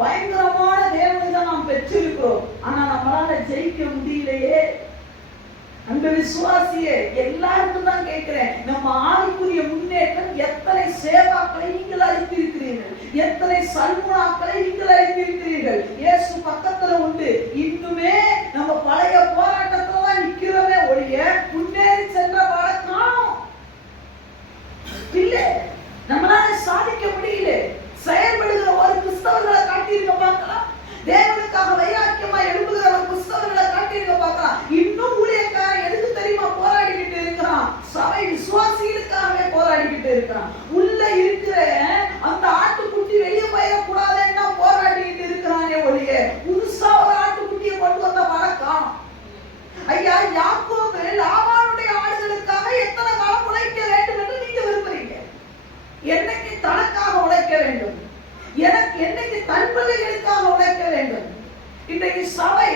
பயங்கரமான தேவனை தான் நாம் பெற்றிருக்கிறோம். ஆனா நம்மளால ஜெயிக்க முடியலையே. அந்த விசுவாசியே எல்லாருக்கும் தான் கேட்கிறேன், நம்ம ஆவிக்குரிய முன்னேற்றம் எத்தனை சேவாக்களை நீங்கள் அளித்திருக்கிறீர்கள், எத்தனை சல்முனாக்களை நீங்கள் அளித்திருக்கிறீர்கள். இயேசு பக்கத்துல உண்டு. இன்னுமே நம்ம பழைய போராட்டத்துல தான் நிக்கிறோமே ஒழிய முன்னேறி சென்ற காணோம். இல்ல, நம்மளால சாதிக்க முடியல. செயல்படுகிற ஒரு கிறிஸ்தவர்களை காட்டியிருக்க பார்க்கலாம். தேவனுக்காக வைராக்கியமா எழுப்புகிற ஒரு கிறிஸ்தவர்களை காட்டியிருக்க பார்க்கலாம். இன்னும் ஊழியக்காரன் எதுக்கு தெரியுமா போராடிக்கிட்டு இருக்கிறான்? சபை விசுவாசிகளுக்காகவே போராடிக்கிட்டு இருக்கிறான். உள்ள இருக்கிற அந்த ஆட்டுக்குட்டி வெளியே போயிடக்கூடாதுன்னா போராடிக்கிட்டு இருக்கிறானே ஒழிய புதுசா ஒரு ஆட்டுக்குட்டியை கொண்டு வந்த வழக்கம். ஐயா, யாக்கோபு லாபானுடைய ஆடுகளுக்காக எத்தனை காலம் உழைக்க வேண்டும் என்று நீங்க விரும்புறீங்க? என்னைக்கு தனக்காக உழைக்க வேண்டும்? எனக்கு என்னைக்கு தன் பிள்ளைகளுக்காக உழைக்க வேண்டும்? இன்றைக்கு சபை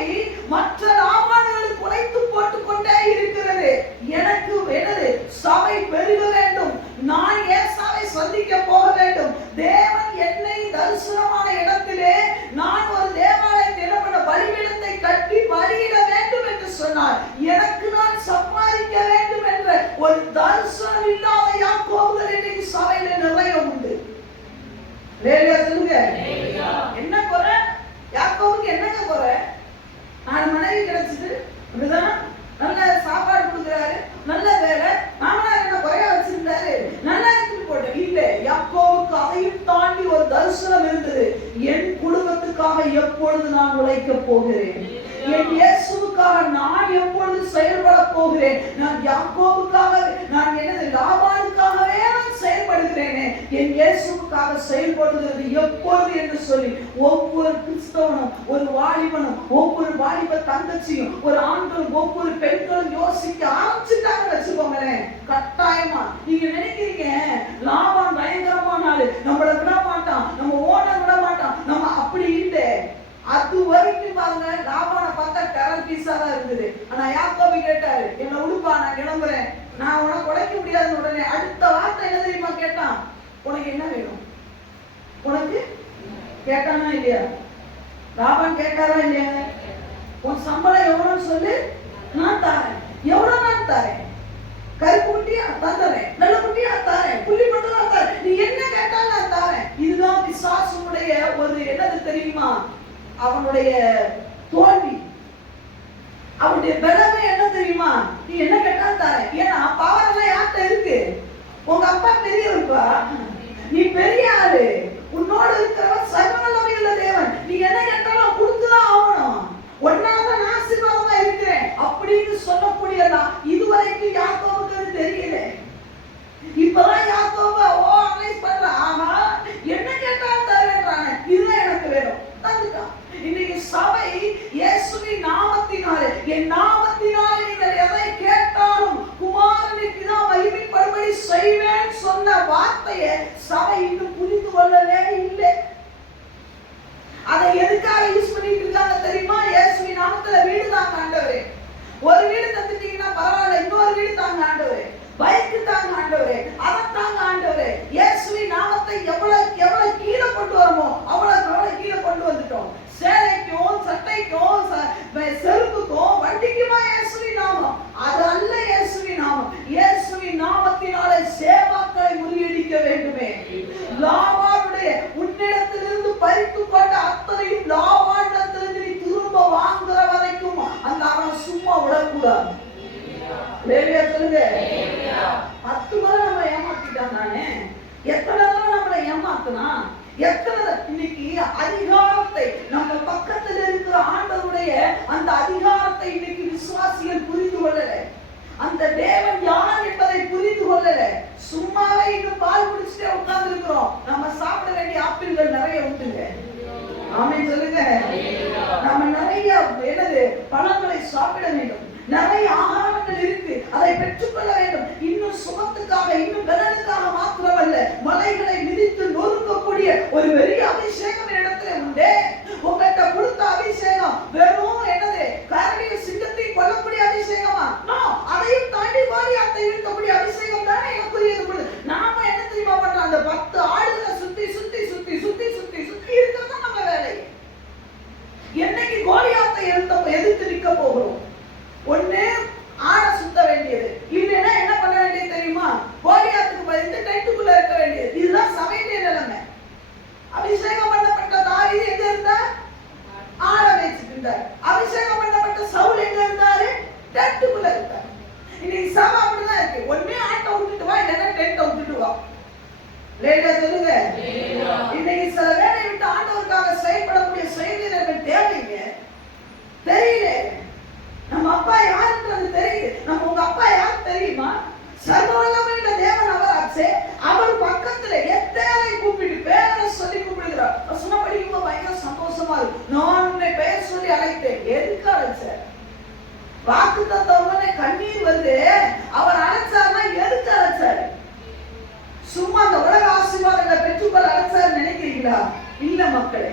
மற்ற லாபான்களுக்கு உழைத்து போட்டுக் கொண்டே இருக்கிறது. எனக்கு எனது சபை பெருக வேண்டும். நான் ஏசாவை சந்திக்க போக வேண்டும். தேவன் என்னை தரிசனமான இடத்திலே நான் ஒரு தேவாலயத்தை பலிபீடத்தை கட்டி பலியிட வேண்டும் என்று சொன்னார். எனக்கு நான் சம்பாதிக்க வேண்டும் என்ற ஒரு தரிசனம் இல்லாத யாக்கோபுகள் இன்னைக்கு சபையில நிறைய உண்டு. என்ன குறை? யாக்கோபுக்கு என்னங்க குறை? 4 மனைவி கிடைச்சது, நல்ல சாப்பாடு கொடுக்குறாரு, நல்ல வேலை, மாமனார் என்ன குறையா வச்சிருந்தாரு, நல்லா எடுத்துட்டு போட்டேன். இல்ல, யாக்கோபுக்கு அதையும் தாண்டி ஒரு தரிசனம் இருந்தது. என் குடும்பத்துக்காக எப்பொழுது நான் உழைக்க போகிறேன், என் இயேசுவுக்காக நான் எப்பொழுது செயல்பட போகிறேன், நான் யாக்கோபுக்காக, நான் எனது லாபானுக்காகவே நான் செயல்படுகிறேனே, என் இயேசுவுக்காக செயல்படுகிறது எப்பொழுது என்று சொல்லி ஒவ்வொரு கிறிஸ்தவனும், ஒரு வாலிபனும், ஒவ்வொரு வாலிப தங்கச்சியும், ஒரு ஆண்களும், ஒவ்வொரு பெண்களும் யோசிக்க ஆரம்பிச்சுட்டாங்க வச்சுக்கோங்களேன். கட்டாயமா நீங்க நினைக்கிறீங்க லாபான் பயங்கரமான ஆளு, நம்மள விட மாட்டான், நம்ம ஓனர் விட மாட்டான், நம்ம அப்படி இல்லை. அது வரைக்கும் பாருங்க, லாபான பார்த்தா டெரர் பீஸா தான் இருக்குது. ஆனா யாக்கோபு கேட்டாரு, என்ன உடுப்பா, நான் கிளம்புறேன், நான் உனக்கு உழைக்க முடியாதுன்னு. உடனே அடுத்த வார்த்தை என்ன தெரியுமா கேட்டான்? உனக்கு என்ன வேணும்? உனக்கு கேட்டானா இல்லையா? லாபான் கேட்டாரா இல்லையா? உன் சம்பளம் எவ்வளவுன்னு சொல்லு, நான் தாரேன். எவ்வளவு நான் தாரேன்? கருப்பு குட்டியா தந்துறேன், நல்ல குட்டியா தாரேன், புள்ளி மட்டும் தான் தாரேன், நீ என்ன கேட்டாலும் நான் தாரேன். இதுதான் பிசாசுடைய ஒரு என்னது தெரியுமா? அவனுடைய தோல்வி, அவனுடைய பலமே என்ன தெரியுமா? நீ என்ன கேட்டாலும் தாரேன். ஏன்னா பவர் எல்லாம் யார்கிட்ட இருக்கு? உங்க அப்பா பெரியவருப்பா, நீ பெரிய ஆளு, உன்னோடு இருக்கிறவன் சர்வவல்லமையுள்ள தேவன், நீ என்ன கேட்டாலும் கொடுத்துதான் ஆகணும், ஒன்னாதான் நான் ஆசீர்வாதமா இருக்கிறேன் அப்படின்னு சொல்லக்கூடியதா. இதுவரைக்கும் யாக்கோபுக்கு அது தெரியல. இப்பதான் யாக்கோபு அனலைஸ் பண்றான். ஆமா, என்ன கேட்டாலும் தருவேன்றானே, இதுதான் எனக்கு வேணும், தந்துட்டான். இன்னைக்கு சபை இயேசுவின் நாமத்தினாலே, என் நாமத்தினாலே நீங்கள் எதை கேட்டாலும் குமாரனின் பிதா மகிமைப்படும்படி செய்வேன் சொன்ன வார்த்தையை சபை இன்னும் புரிந்து கொள்ளவே இல்லை. அதை எதுக்காக யூஸ் பண்ணிட்டு இருக்காங்க தெரியுமா? இயேசுவின் நாமத்துல வீடு தாங்க ஆண்டவரே, ஒரு வீடு தந்துட்டீங்கன்னா பரவாயில்ல, இன்னொரு வீடு தாங்க ஆண்டவரே, பைக்கு தாங்க ஆண்டவரே, அதை தாங்க ஆண்டவரே. இயேசுவின் நாமத்தை எவ்வளவு கீழே கொண்டு வரமோ அவ்வளவு கீழே கொண்டு வந்துட்டோம். சேலைக்கும் சட்டைக்கும் செருப்புக்கும் வண்டிக்குமா இயேசுவின் நாமம்? அது அல்ல இயேசுவின் நாமம். இயேசுவின் நாமத்தினாலே சேவாக்களை முறியடிக்க வேண்டுமே. லாபானுடைய உன்னிடத்திலிருந்து பறித்து கொண்ட அத்தனையும் லாபானிடத்திலிருந்து நீ திரும்ப வாங்குற வரைக்கும் அந்த அவன் சும்மா விடக்கூடாது. சொல்லுங்க, 10 முறை நம்ம ஏமாத்திட்டான் தானே, எத்தனை நம்மளை ஏமாத்தினா, எத்தனை இன்னைக்கு அதிகாரத்தை நம்ம பக்கத்தில் இருக்கிற ஆண்டவருடைய அந்த அதிகாரத்தை இன்னைக்கு விசுவாசிகள் புரிந்து கொள்ளல. அந்த தேவன் யார் என்பதை புரிந்து கொள்ளல. சும்மாவே இன்னும் பால் ஆமென் சொல்லுங்க. நாம நிறைய என்னது பழங்களை சாப்பிட வேண்டும், நிறைய ஆகாரங்கள் இருக்கு, அதை பெற்றுக்கொள்ள வேண்டும். இன்னும் சுகத்துக்காக, இன்னும் பலனுக்காக மாத்திரமல்ல, மலைகளை மிதித்து நொறுக்கக்கூடிய ஒரு பெரிய அபிஷேகம் இடத்துல உண்டு. உங்கள்கிட்ட கொடுத்த அபிஷேகம் வெறும் என்னது கரடிய சிங்கத்தை கொல்லக்கூடிய அபிஷேகமா? அதையும் தாண்டி வாரியாத்தை வீழ்த்தக்கூடிய அபிஷேகம் தானே எனக்குரியது. நாம என்ன தெரியுமா பண்றோம்? அந்த 10 ஆடுகளை சுத்தி சுத்தி சுத்தி சுத்தி சுத்தி சுத்தி இருக்கிறது நம்ம வேலை. என்னைக்கு கோலியாத்தை எதிர்த்து நிற்க போகிறோம்? ஒண்ணு ஆட சுத்த வேண்டியது, இல்லைன்னா என்ன பண்ண வேண்டியது தெரியுமா? கோலியாத்துக்கு பயந்து டென்ட்டுக்குள்ள இருக்க வேண்டியது. இதுதான் சபையிலே நிலைமை. அபிஷேகம் பண்ணப்பட்ட தாவீது எங்க இருந்தார்? ஆட மேய்ச்சிட்டு இருந்தார். அபிஷேகம் பண்ணப்பட்ட சவுல் எங்க இருந்தாரு? டென்ட்டுக்குள்ள இருந்தார். இன்னைக்கு சபை அப்படிதான் இருக்கு. ஒண்ணே ஆட்டை விட்டுட்டு வா, இல்லைன்னா டென்ட்டை விட்டுட்டு வா. லேட்டா சொல்லுங்க. இன்னைக்கு சில வேலை விட்டு ஆண்டவருக்காக செயல்படக்கூடிய செயல்கள் தேவைங்க. தெரியல நம்ம அப்பா யாருன்றது தெரியுது. நம்ம உங்க அப்பா யார் தெரியுமா? சர்வவல்லமையுள்ள தேவன் அவராச்சே. அவர் பக்கத்துல எத்தனை கூப்பிட்டு பேரை சொல்லி கூப்பிடுகிறார். சொன்ன படிக்கும்போது பயங்கர சந்தோஷமா இருக்கு. நான் உன்னை பெயர் சொல்லி அழைத்தேன். எதுக்கு அழைச்சார்? வாக்கு தத்தவங்க கண்ணீர் வருது. அவர் அழைச்சார்னா எதுக்கு அழைச்சாரு? சும்மா அந்த உலக ஆசீர்வாதங்களை பெற்றுக்கொள்ள அழைச்சார் நினைக்கிறீங்களா? இல்ல மக்களே,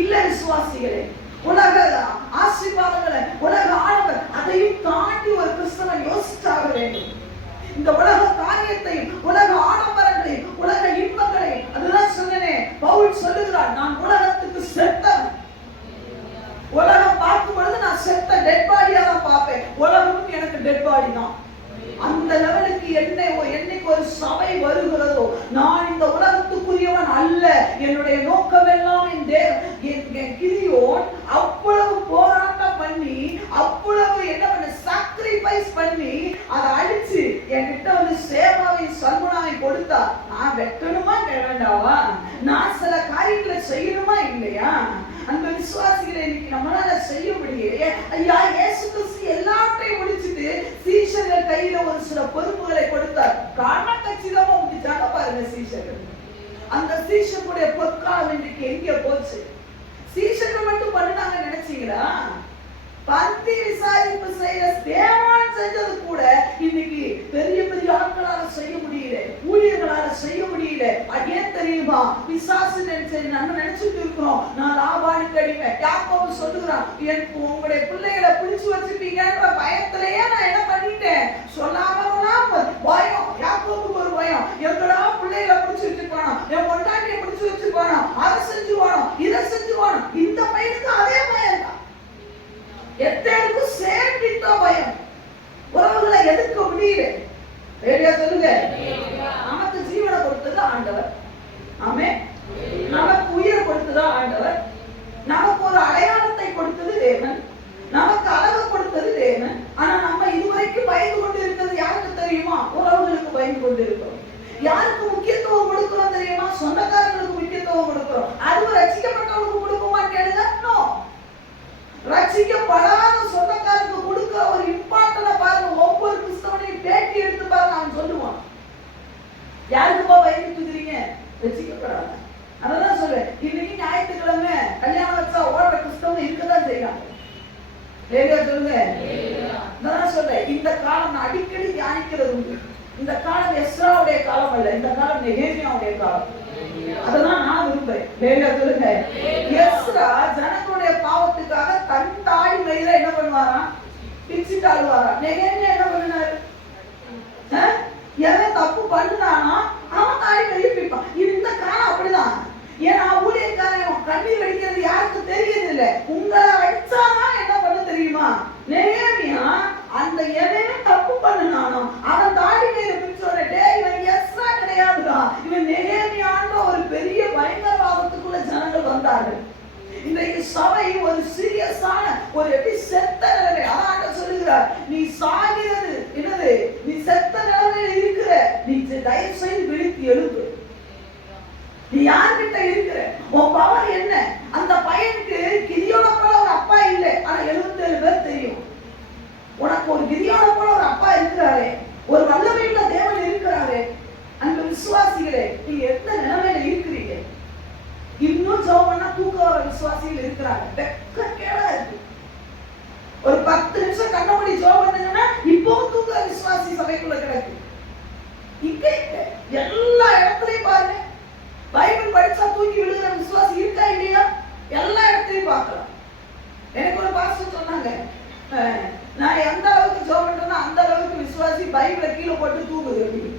இல்ல விசுவாசிகளே. உலக ஆசீர்வாதங்களை, உலக ஆடவர், அதையும் தாண்டி ஒரு கிறிஸ்தவன் யோசிச்சாக வேண்டும். இந்த உலக காரியத்தையும், உலக ஆடம்பரங்களையும், உலக இன்பங்களையும், அதுதான் சொன்னேன். பவுல் சொல்லுகிறார், நான் உலகத்துக்கு செத்தவன். உலகம் பார்க்கும் பொழுது நான் செத்த டெட் பாடியா தான் பார்ப்பேன். உலகமும் எனக்கு டெட் பாடி தான். அந்த லெவலுக்கு என்னைக்கு ஒரு சபை வருகிறதோ, நான் இந்த உலகத்துக்குரியவன் அல்ல, என்னுடைய நோக்கம் எல்லாம் என் கிதியோன் அவ்வளவு போராட்டம் பண்ணி, அவ்வளவு என்ன பண்ண சாக்ரிஃபைஸ் பண்ணி, அதை அழிச்சு என்கிட்ட வந்து சேவாவை சல்முனாவை கொடுத்தா, நான் வெட்டணுமா வேண்டாவா? நான் சில காரியங்களை செய்யணுமா இல்லையா? அந்த விசுவாசிகளை இன்னைக்கு நம்மளால செய்ய முடியலையே. ஐயா, இயேசு கிறிஸ்து எல்லாத்தையும் முடிச்சுட்டு சீஷர்கள் கையில ஒரு சில பொறுப்புகளை கொடுத்தார். காரணம் கச்சிதமா முடிச்சாங்க பாருங்க சீஷர்கள். அந்த சீஷர்களுடைய பொற்காலம் இன்றைக்கு எங்க போச்சு? சீஷர்கள் மட்டும் பண்ணுனாங்க நினைச்சீங்களா? பந்தி விசாரிப்பு செய்யற தேவான் செஞ்சது கூட இன்னைக்கு பெரிய பெரிய ஆட்களால செய்ய முடியல, ஊழியர்களால செய்ய முடியல. ஏன் தெரியுமா? பிசாசு நம்ம நினைச்சிட்டு இருக்கிறோம் நான் லாபானுக்கு அடிமை. யாக்கோபு சொல்லுகிறான், உங்களுடைய பிள்ளைகளை பிடிச்சு வச்சிருப்பீங்கன்ற பயத்திலேயே நான் என்ன பண்ணிட்டேன்? சொல்லாம பயம். யாக்கோபுக்கு ஒரு பயம், எங்கடா பிள்ளைகளை பிடிச்சு வச்சிருப்பானோ, என் பொண்டாட்டியை பிடிச்சு வச்சிருப்பானோ, அதை செஞ்சுவானோ, இதை செஞ்சுவானோ. இந்த பையனுக்கு அதே பயம் தான். எத்தனைக்கும் சேர்ந்துட்டோ பயம். உறவுகளை எதிர்க்க முடியல. வேடியா சொல்லுங்க. நமக்கு ஜீவனை கொடுத்தது ஆண்டவர். ஆமென். நமக்கு உயிரை கொடுத்தது ஆண்டவர். நமக்கு ஒரு அடையாளத்தை கொடுத்தது தேவன். நமக்கு அழகு கொடுத்தது தேவன். ஆனா நம்ம இதுவரைக்கும் பயந்து கொண்டு இருக்கிறது யாருக்கு தெரியுமா? உறவுகளுக்கு பயந்து கொண்டு இருக்கிறோம். யாருக்கு முக்கியத்துவம் கொடுக்கிறோம் தெரியுமா? சொந்தக்காரங்களுக்கு முக்கியத்துவம் கொடுக்கிறோம். அது ரட்சிக்கப்பட்டவங்களுக்கு கொடுக்குமான்னு கேளுங்க. நோ. ரட்சிக்கப்படாத சொந்தக்காரருக்கு கொடுக்கிற ஒரு இம்பார்ட்டன்ட் பாருங்க. ஒவ்வொரு கிறிஸ்தவனையும் பேட்டி எடுத்து பாருங்க, அவன் சொல்லுவான். யாருக்குப்பா பயந்துட்டு இருக்கிறீங்க? ரட்சிக்கப்படாத. அதான் சொல்றேன். இன்னைக்கு ஞாயிற்றுக்கிழமை கல்யாணம் வச்சா ஓடுற கிறிஸ்தவங்க இருக்கதான் செய்யறாங்க. லேடியா சொல்லுங்க. நான் சொல்றேன், இந்த காலம் நான் அடிக்கடி தியானிக்கிறது உண்டு. இந்த காலம் எஸ்ராவுடைய காலம் அல்ல, இந்த காலம் நெகேமியாவுடைய காலம். அதெல்லாம் நான் விரும்புறேன். லேடியா சொல்லுங்க. எஸ்ரா ஜனங்களுடைய பாவத்துக்காக தன் தாடி மயில என்ன பண்ணுவாராம்? பிச்சுட்டு ஆடுவாரா. நெகேமியா என்ன பண்ணினாரு? எவன் தப்பு பண்ணுனானா அவன் தாடி மயில பிடிப்பான். இந்த காலம் அப்படிதான். ஏன்னா ஊழியக்காரன் கண்ணீர் அடிக்கிறது யாருக்கு தெரியறது இல்ல. உங்களை அடிச்சாதான் என்ன பண்ண தெரியுமா? நெகேமியா அந்த எவன் தப்பு பண்ணுனானோ அவன் தாடி மேல பிடிச்சோட இவன் எஸ்ரா கிடையாதுதான், இவன் நெகேமியான்ற ஒரு பெரிய பயங்கரவாதத்துக்குள்ள ஜனங்கள் வந்தார்கள். இன்றைக்கு சபை ஒரு சீரியஸான ஒரு எப்படி செத்த நிலைமை. அதான் சொல்லுகிறார், நீ சாகிறது என்னது? நீ செத்த நிலைமையில இருக்கிற. நீ தயவு செய்து விழித்து எழுப்பு. நீ யார்கிட்ட இருக்கிற? உன் பவர் என்ன? அந்த பையனுக்கு கிதியோனை போல ஒரு அப்பா இல்லை, ஆனா 77 பேர் தெரியும். உனக்கு ஒரு கிதியோனை போல ஒரு அப்பா இருக்கிறாரே, ஒரு வல்லமையுள்ள தேவன் இருக்கிறாரே. அந்த விசுவாசிகளே, நீங்க எந்த நிலைமையில இருக்கிறீங்க? இன்னும் ஜெபம் பண்ணா தூக்கம் கண்ணமூடி ஜெபம் பண்ணுங்கன்னா இப்பவும் தூங்குற விசுவாசி சபைக்குள்ள கிடக்கு. இங்க எல்லா இடத்துலயும் பாருங்க, பைபிள் படிச்சா தூக்கி விழுகிற விசுவாசி இருக்கா இல்லையா? எல்லா இடத்துலயும் பார்க்கலாம். எனக்கு ஒரு பாஸ்டர் சொன்னாங்க, நான் எந்த அளவுக்கு ஜெபம் பண்றேன்னா அந்த அளவுக்கு விசுவாசி பைபிளை கீழே போட்டு தூங்குது அப்படின்னு.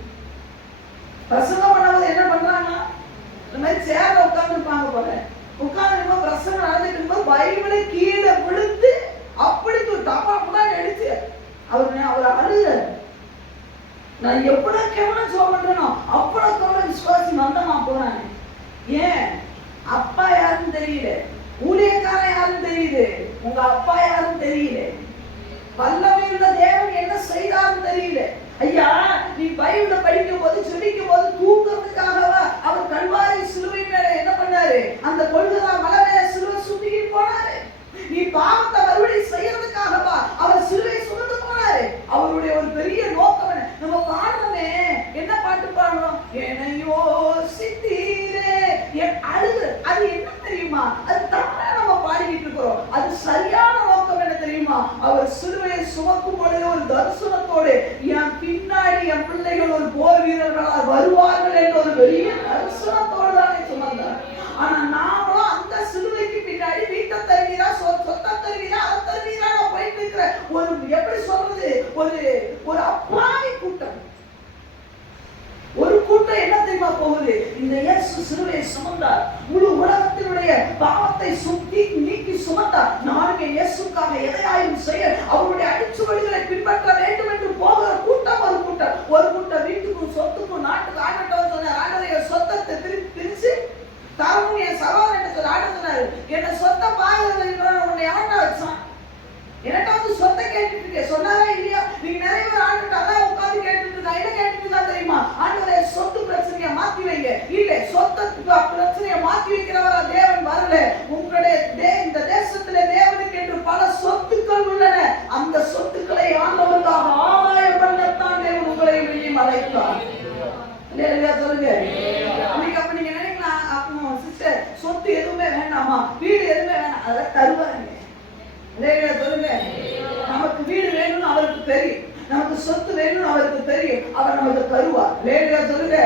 பிரசங்கம் பண்ணாவது என்ன பண்றாங்க, இந்த மாதிரி சேர்ல உட்கார்ந்துருப்பாங்க போல, உட்கார்ந்து பிரசங்கம் நடந்துட்டு இருக்கும்போது பைபிளை கீழே விழுந்து அப்படி தப்பா கூட நடிச்சு அவர் அழுக. நான் எவ்வளவு கேவலம் ஜெபம் பண்றேனோ அவ்வளவு கேவலம் விசுவாசி மந்தமா போறாங்க. ஏன்? அப்பா யாருன்னு தெரியல, ஊழியக்காரன் யாருன்னு தெரியுது, உங்க அப்பா யாருன்னு தெரியல, வல்லமையுள்ள தேவன் என்ன செய்தாருன்னு தெரியல. ஐயா, நீ பைபிளை படிக்கும் போது ஜெபிக்கும் போது தூங்குறதுக்காகவா அவர் கல்வாரி சிலுவை மேல என்ன பண்ணாரு? அந்த கொள்கதா மலை மேல சிலுவை சுத்திக்கிட்டு போனாரு. நீ பாவத்தை மறுபடியும் செய்யறதுக்காகவா அவர் சிலுவை சுமந்து போனாரு. அவருடைய ஒரு பெரிய நோக்கம் என்ன? நம்ம பாடுறோமே, என்ன பாட்டு பாடுறோம்? என்னையோ சித்தீரே அழுது. அது என்ன தெரியுமா? அது தப்பா நம்ம பாடிக்கிட்டு இருக்கிறோம். அது சரியான நோக்கம் என்ன தெரியுமா? அவர் சிலுவையை சுமக்கும் பொழுது ஒரு தரிசனத்தோடு என் பின்னாடி என் பிள்ளைகள் ஒரு போர் வீரர்களால் வருவார்கள் என்ற ஒரு பெரிய தரிசனத்தோடு தானே சுமந்தார். ஆனா நாமளும் அந்த சிலுவைக்கு பின்னாடி வீட்டை தருவீரா, சொத்தை தருவீரா, அதை தருவீரா போயிட்டு இருக்கிற ஒரு, எப்படி சொல்றது, ஒரு அப்பாவி கூட்டம். ஒரு கூட்டம் என்ன தெரியுமா போகுது? இந்த இயேசு சிலுவையை சுமந்தார், முழு உலகத்தினுடைய பாவத்தை சுத்தி நீக்கி சுமந்தார். நானும் இயேசுக்காக எதையாயும் செய்ய அவருடைய அடிச்சுவடுகளை பின்பற்ற வேண்டும் என்று போகிற கூட்டம் ஒரு கூட்டம். ஒரு கூட்டம் வீட்டுக்கும் சொத்துக்கும் நாட்டுக்கு ஆண்டட்டும் சொன்னார். ஆண்டவருடைய சொத்தை பிரிச்சு தரமும் என் சகோதரன் ஆட சொன்னாரு. என்ன சொத்தை பாருங்க, உன்னை எவன்டா வச்சான்? என்கிட்ட வந்து சொத்தை கேட்டுட்டு இருக்க சொன்னாரா இல்லையா? நீங்க நிறைய பேர் ஆண்டுட்டு அதான் உட்காந்து கேட்டுட்டு இருக்கா. என்ன கேட்டுட்டு இருக்கா தெரியுமா? ஆண்டவரே சொத்து பிரச்சனையை மாத்தி வைங்க. இல்ல, சொத்து பிரச்சனையை மாத்தி வைக்கிறவரா தேவன் வரல. உங்களுடைய இந்த தேசத்திலே தேவனுக்கு என்று பல சொத்துக்கள் உள்ளன. அந்த சொத்துக்களை ஆண்டவருக்காக ஆதாயம் பண்ணத்தான் தேவன் உங்களை வெளியே அழைத்தார். சொல்லுங்க. அப்ப நீங்க நினைக்கலாம், அப்போ சிஸ்டர் சொத்து எதுவுமே வேண்டாமா, வீடு எதுவுமே வேண்டாம், அதெல்லாம் தருவாங்க. சொல்லுங்க. நமக்கு வீடு வேணும்னு அவருக்கு தெரியும், நமக்கு சொத்து வேணும்னு அவருக்கு தெரியும், அவர் நமக்கு தருவார். சொல்லுங்க.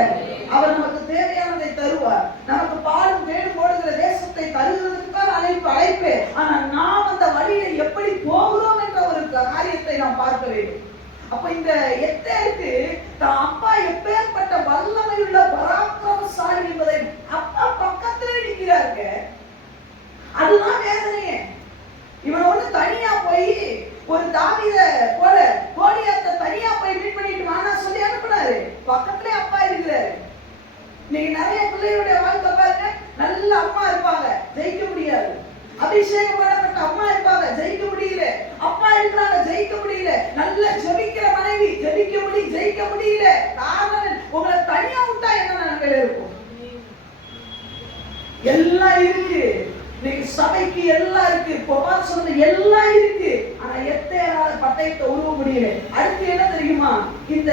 அவர் நமக்கு தேவையானதை தருவார். நமக்கு பாலும் வேணும் போடுகிற தேசத்தை தருகிறதுக்கு தான் அழைப்பு. ஆனா நாம் அந்த வழியில எப்படி போகிறோம் என்ற ஒரு காரியத்தை நாம் பார்க்க வேண்டும். அப்ப இந்த எத்தேருக்கு தான் அப்பா எப்பேற்பட்ட வல்லமையுள்ள பராக்கிரமசாலி என்பதை அப்பா பக்கத்திலே நிற்கிறாருங்க. அதுதான் வேதனையே. இவன் ஒண்ணு தனியா போய் ஒரு தாவீத போல கோலியாத்தை தனியா போய் மீட் பண்ணிட்டு வானா சொல்லி அனுப்புனாரு. பக்கத்திலே அப்பா இருக்கிறாரு. நீங்க நிறைய பிள்ளைகளுடைய வாழ்க்கை பாருங்க, நல்ல அம்மா இருப்பாங்க, ஜெயிக்க முடியாது. அபிஷேகம் பண்ணப்பட்ட அம்மா இருப்பாங்க, ஜெயிக்க முடியல. அப்பா இருக்கிறாங்க, ஜெயிக்க முடியல. நல்ல ஜெபிக்கிற மனைவி, ஜெயிக்க முடியல. காரணம், உங்களை தனியா விட்டா என்ன நிலைமையில இருக்கும்? எல்லாம் இருக்கு, இன்னைக்கு சபைக்கு எல்லாம் இருக்கு, பொபால் சொன்ன எல்லாம் இருக்கு. ஆனா எத்தேரால பட்டயத்தை உருவ முடியல. அடுத்து என்ன தெரியுமா? இந்த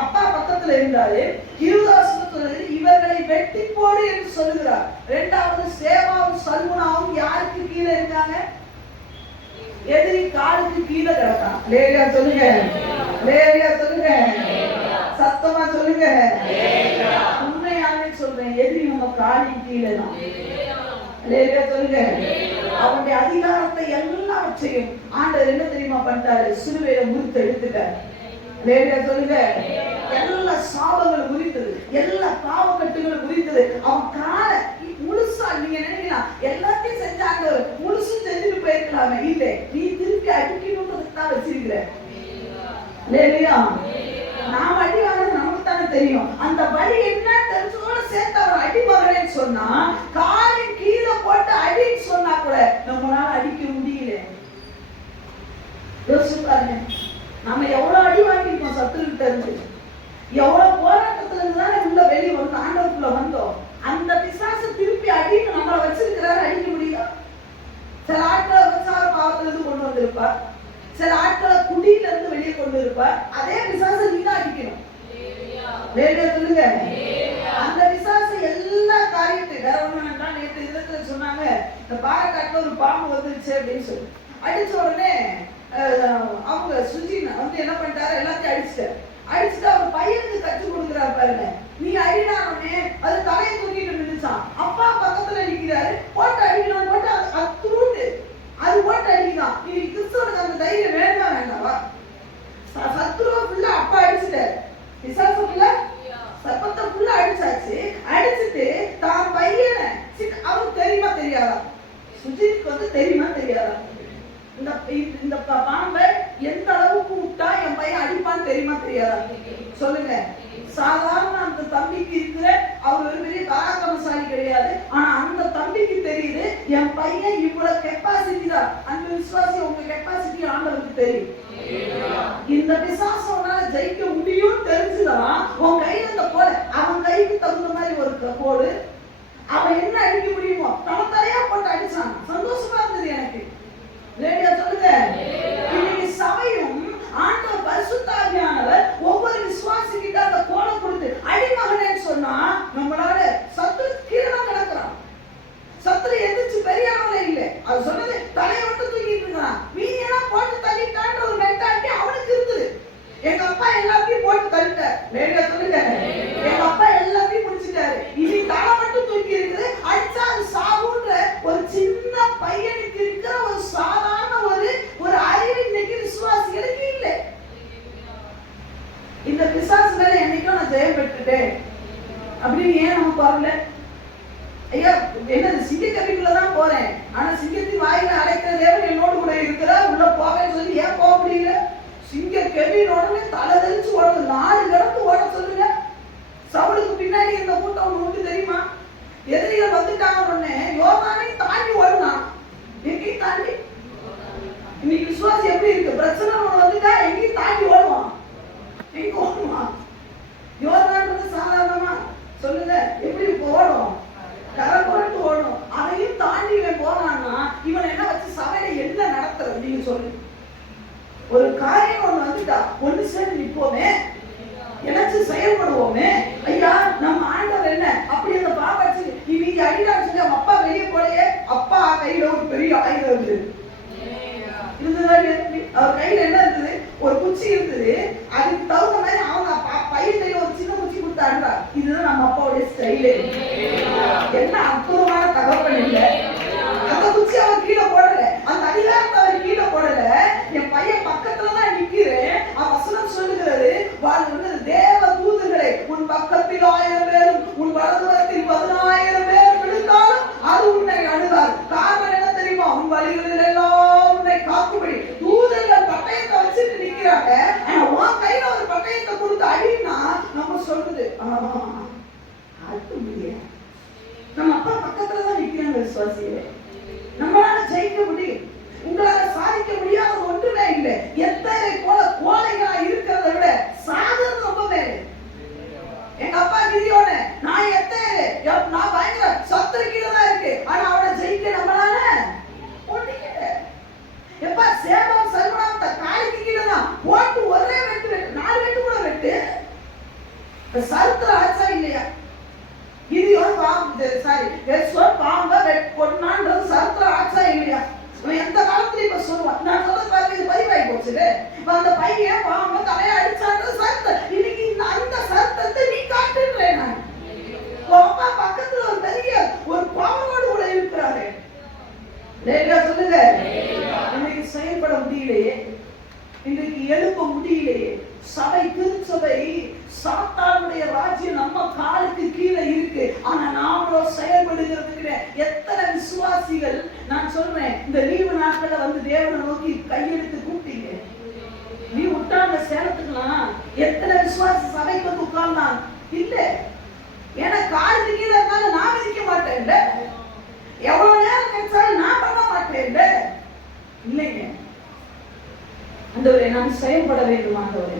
அப்பா பக்கத்துல இருந்தாரு. 20 இவர்களை வெட்டி போடு என்று சொல்லுகிறார். இரண்டாவது சேவாவும் சல்முனாவும் யாருக்கு கீழே இருக்காங்க? எதிரி காலுக்கு கீழே கிடக்கான். லேலியா சொல்லுங்க, லேலியா சொல்லுங்க, சத்தமா சொல்லுங்க. உண்மையாவே சொல்றேன், எதிரி நம்ம காலின் கீழே தான். லேலியா சொல்லுங்க. அவனுடைய அதிகாரத்தை எல்லாவற்றையும் ஆண்டவர் என்ன தெரியுமா பண்ணிட்டாரு? சிலுவையில முறித்து எடுத்துட்டார். லேலியா சொல்லுங்க. எல்லா சாபங்களும் முறித்தது, எல்லா பாவக்கட்டுகளும் முறித்தது. அவன் காலை முழுசா, நீங்க நினைக்கலாம் எல்லாத்தையும் செஞ்சாங்க, முழுசு செஞ்சுட்டு போயிருக்கலாமே. இல்ல, நீ திருப்பி அடிக்கணும்ன்றதுக்கு தான் வச்சிருக்கிற. லேலியா, நாம அடி வாங்குறது நமக்கு தானே தெரியும். அந்த வழி என்ன தெரிஞ்சதோட சேர்த்து அவர் அடி மகனேன்னு சொன்னா, காலின் கீழே போட்டு அடின்னு சொன்னா கூட நம்மளால அடிக்க முடியல. யோசிச்சு பாருங்க, நம்ம எவ்வளவு அடி வாங்கிருக்கோம் சத்துருக்கிட்ட இருந்து, எவ்வளவு போராட்டத்துல இருந்துதானே உள்ள வெளியே வந்து ஆண்டவருக்குள்ள வந்தோம். அந்த பிசாசு திருப்பி அடின்னு நம்மளை வச்சிருக்கிறாரு, அடிக்க முடியுதா? சில ஆட்களை விசார பாவத்துல இருந்து கொண்டு வந்திருப்பார், சில ஆட்களை குடியில இருந்து வெளியே கொண்டு இருப்பார். அதே பிசாசை நீங்க அடிக்கணும். லேலியா சொல்லுங்க. அந்த பிசாசு எல்லா காரியத்தையும் வேற ஒண்ணு வேண்டாம். நேற்று இடத்துல சொன்னாங்க, இந்த பாறைக்காட்டுல ஒரு பாம்பு வந்துருச்சு அப்படின்னு சொல்லி அடிச்ச உடனே அவங்க சுஜின் வந்து என்ன பண்ணிட்டாரு, எல்லாத்தையும் அடிச்சுட்டு அவர் பையனுக்கு கற்றுக் கொடுக்குறாரு பாருங்க. நீ அடினானே அது தலையை தூக்கிட்டு நின்றுச்சான். அப்பா பக்கத்துல நிக்கிறாரு, போட்டு அடிக்கணும் போட்டு அது துருண்டு அது போட்டு அடிக்குதான். இன்னைக்கு கிறிஸ்தவனுக்கு அந்த தைரியம் வேணுமா வேண்டாவா? சத்துருவ ஃபுல்லா அப்பா அடிச்சுட்டாரு, பிசாசு ஃபுல்லா சப்பத்தை ஃபுல்லா அடிச்சாச்சு. அடிச்சுட்டு தான் பையனை அவருக்கு தெரியுமா தெரியாதா? சுஜித்துக்கு வந்து தெரியுமா தெரியாதா? இந்த பாம்பை எந்த அளவுக்கு விட்டா என் பையன் அடிப்பான்னு தெரியுமா தெரியாதா? சொல்லுங்க. சாதாரண அந்த தம்பிக்கு இருக்கிற அவர் ஒரு பெரிய பராக்கிரமசாலி கிடையாது. ஆனா அந்த தம்பிக்கு தெரியுது என் பையன் இவ்வளவு கெப்பாசிட்டி தான். அந்த விசுவாசி உங்க கெப்பாசிட்டி ஆண்டவருக்கு தெரியும். இந்த பிசாசனால ஜெயிக்க முடியும் தெரிஞ்சுதான் உன் கையில இந்த கோலை அவன் கைக்கு தகுந்த மாதிரி ஒரு கோடு அவன் என்ன அடிக்க முடியுமோ நம்ம தலையா போட்டு அடிச்சான். சந்தோஷமா இருந்தது எனக்கு. லேடியா சொல்லுங்க. இன்னைக்கு சபையும் ஆண்டவர் பரிசுத்த ஆவியானவர் ஒவ்வொரு விசுவாசிக்கிட்ட அந்த கோலை கொடுத்து அடிமகனேன்னு சொன்னா நம்மளால சத்துரு கீழே கிடக்குறான். சத்துரு எதிர்த்து பெரியானவளே இல்லை. அது சொன்னது தலையை மட்டும் தூக்கிட்டு இருக்கான். மீதியெல்லாம் போட்டு தள்ளிட்டான்ற ஒரு மென்டாலிட்டி அவனுக்கு இருக்குது. எங்க அப்பா எல்லாத்தையும் போட்டு தள்ளிட்டார். லேடியா சொல்லுங்க. எங்க அப்பா எல்லாத்தையும் முடிச்சிட்டாரு. இனி தலை மட்டும் தூக்கி இருக்குது. அடிச்சா அது சாவுன்ற ஒரு சின்ன பையனுக்கு இருக்கிற ஒரு சாதாரண ஒரு அறிவு இன்னைக்கு விசுவாசிகளுக்கு இல்லை. இந்த பிசாசு மேல என்னைக்கும் நான் ஜெயம் பெற்றுட்டேன் அப்படின்னு ஏன் நமக்கு வரல? ஐயா என்னது சிங்கக்கவிக்குள்ளதான் போறேன், ஆனா சிங்கத்தின் வாயில அழைக்கிற தேவன் என்னோடு கூட இருக்கிறார், உள்ள போவேன்னு சொல்லி ஏன் போக முடியல? சிங்க கெவின் உடனே தலை தெரிச்சு ஓடுது. 4 இடத்து ஓட சொல்லுங்க. சவுலுக்கு பின்னாடி இந்த கூட்டம் உங்களுக்கு தெரியுமா? எதிரிகள் வந்துட்டாங்க உடனே யோர்தானையும் தாண்டி ஓடுனான். எங்கேயும் தாண்டி. இன்னைக்கு விசுவாசி எப்படி இருக்கு? பிரச்சனை வந்துட்டா எங்கேயும் தாண்டி ஓடுவான். எங்க ஓடுவான்? யோர்தான்றது சாதாரணமா சொல்லுங்க எப்படி ஓடும்? கரை புரண்டு ஓடும். அதையும் தாண்டி இவன் போனான்னா இவன் என்ன வச்சு சபையில என்ன நடத்துறது? நீங்க சொல்லுங்க. ஒரு காரியம் ஒண்ணு வந்துட்டா ஒண்ணு சேர்ந்து நிப்போமே, எனக்கு செயல்படுவோமே. ஐயா நம்ம ஆண்டவர் என்ன அப்படி அந்த பாப்பாச்சு நீங்க அடிடான்னு சொல்லி அவங்க அப்பா வெளியே போலையே. அப்பா கையில ஒரு பெரிய ஆயுதம் இருந்தது. அவர் கையில என்ன இருந்தது? ஒரு குச்சி இருந்தது. அதுக்கு தகுந்த மாதிரி அவங்க பையன் கையில ஒரு சின்ன குச்சி கொடுத்தாருடா. இதுதான் நம்ம அப்பாவுடைய ஸ்டைலு. என்ன அற்புதமான தகவல் இல்லை. அந்த குச்சி அவர் கீழே போடல, அந்த அதிகாரத்தை அவர் கீழே போடல. என் பையன் பக்கத்துலதான் நிக்கிறேன். அவன் வசனம் சொல்லுகிறது, தேவ தூதர்களை உன் பக்கத்தில் 1000 பேரும் உன் வலதுபுறத்தில் 10000 பேர் விழுந்தாலும் அது உன்னை அணுகாது. காரணம் என்ன தெரியுமா? உன் வழிகளில் எல்லாம் உன்னை காக்கும்படி தூதர்கள் பட்டயத்தை வச்சுட்டு நிக்கிறாங்க. ஆனா உன் கையில ஒரு பட்டயத்தை கொடுத்து அடின்னா நம்ம சொல்றது அது முடியாது. நம்ம அப்பா பக்கத்துலதான் நிக்கிறாங்க. விசுவாசியே நம்மளால ஜெயிக்க முடியும். உங்களால சாதிக்க முடியாத ஒன்றுமே இல்லை. எத்தனை போல கோழைகளா இருக்கிறத விட சாதனை ரொம்ப மேலே. எங்க அப்பா கிதியோனே நான் எத்தனை நான் பயங்கர சத்துரு கீழே தான் இருக்கு. ஆனா அவனை ஜெயிக்க நம்மளால ஒண்ணுக்கிட்ட எப்ப சேவம் சர்வனாமத்த காலிக்கு கீழே தான் போட்டு ஒரே வெட்டு 4 வெட்டு கூட வெட்டு சரித்திர ஆச்சா இல்லையா? இது ஒரு பாம்பு பாம்பை கொண்டான்றது சரித்திர ஆச்சா இல்லையா? எந்த காலத்துல இப்ப சொல்லுவான். நான் சொல்றது பாருங்க, இது பதிவாகி போச்சு. அந்த பையன் பாம்பை தலையை அடிச்சான்றது சரித்திரம். இன்னைக்கு அந்த சரித்திரத்தை நீ காட்டுன்றேன். நான் அப்பா பக்கத்துல ஒரு பெரிய ஒரு பாவனோடு கூட இருக்கிறாரு. சொல்லுங்க. இன்னைக்கு செயல்பட முடியலையே, இன்னைக்கு எழுப்ப முடியலையே. சபை திருச்சபை சாத்தானுடைய ராஜ்யம் நம்ம காலுக்கு கீழே இருக்கு. ஆனா நாமளோ செயல்படுகிறது. எத்தனை விசுவாசிகள் நான் சொல்றேன் இந்த லீவு நாட்கள்ல வந்து தேவனை நோக்கி கையெடுத்து கூப்பிட்டீங்க. நீ விட்டாங்க சேலத்துக்கலாம். எத்தனை விசுவாசி சபைக்கு வந்து உட்கார்ந்தான் இல்ல? ஏன்னா காலுக்கு கீழே இருந்தாலும் நான் விதிக்க மாட்டேன். எவ்வளவு நேரம் கிடைச்சாலும் நான் பண்ண மாட்டேன் இல்லைங்க. ஆண்டவரே நான் செயல்பட வேண்டும். ஆண்டவரே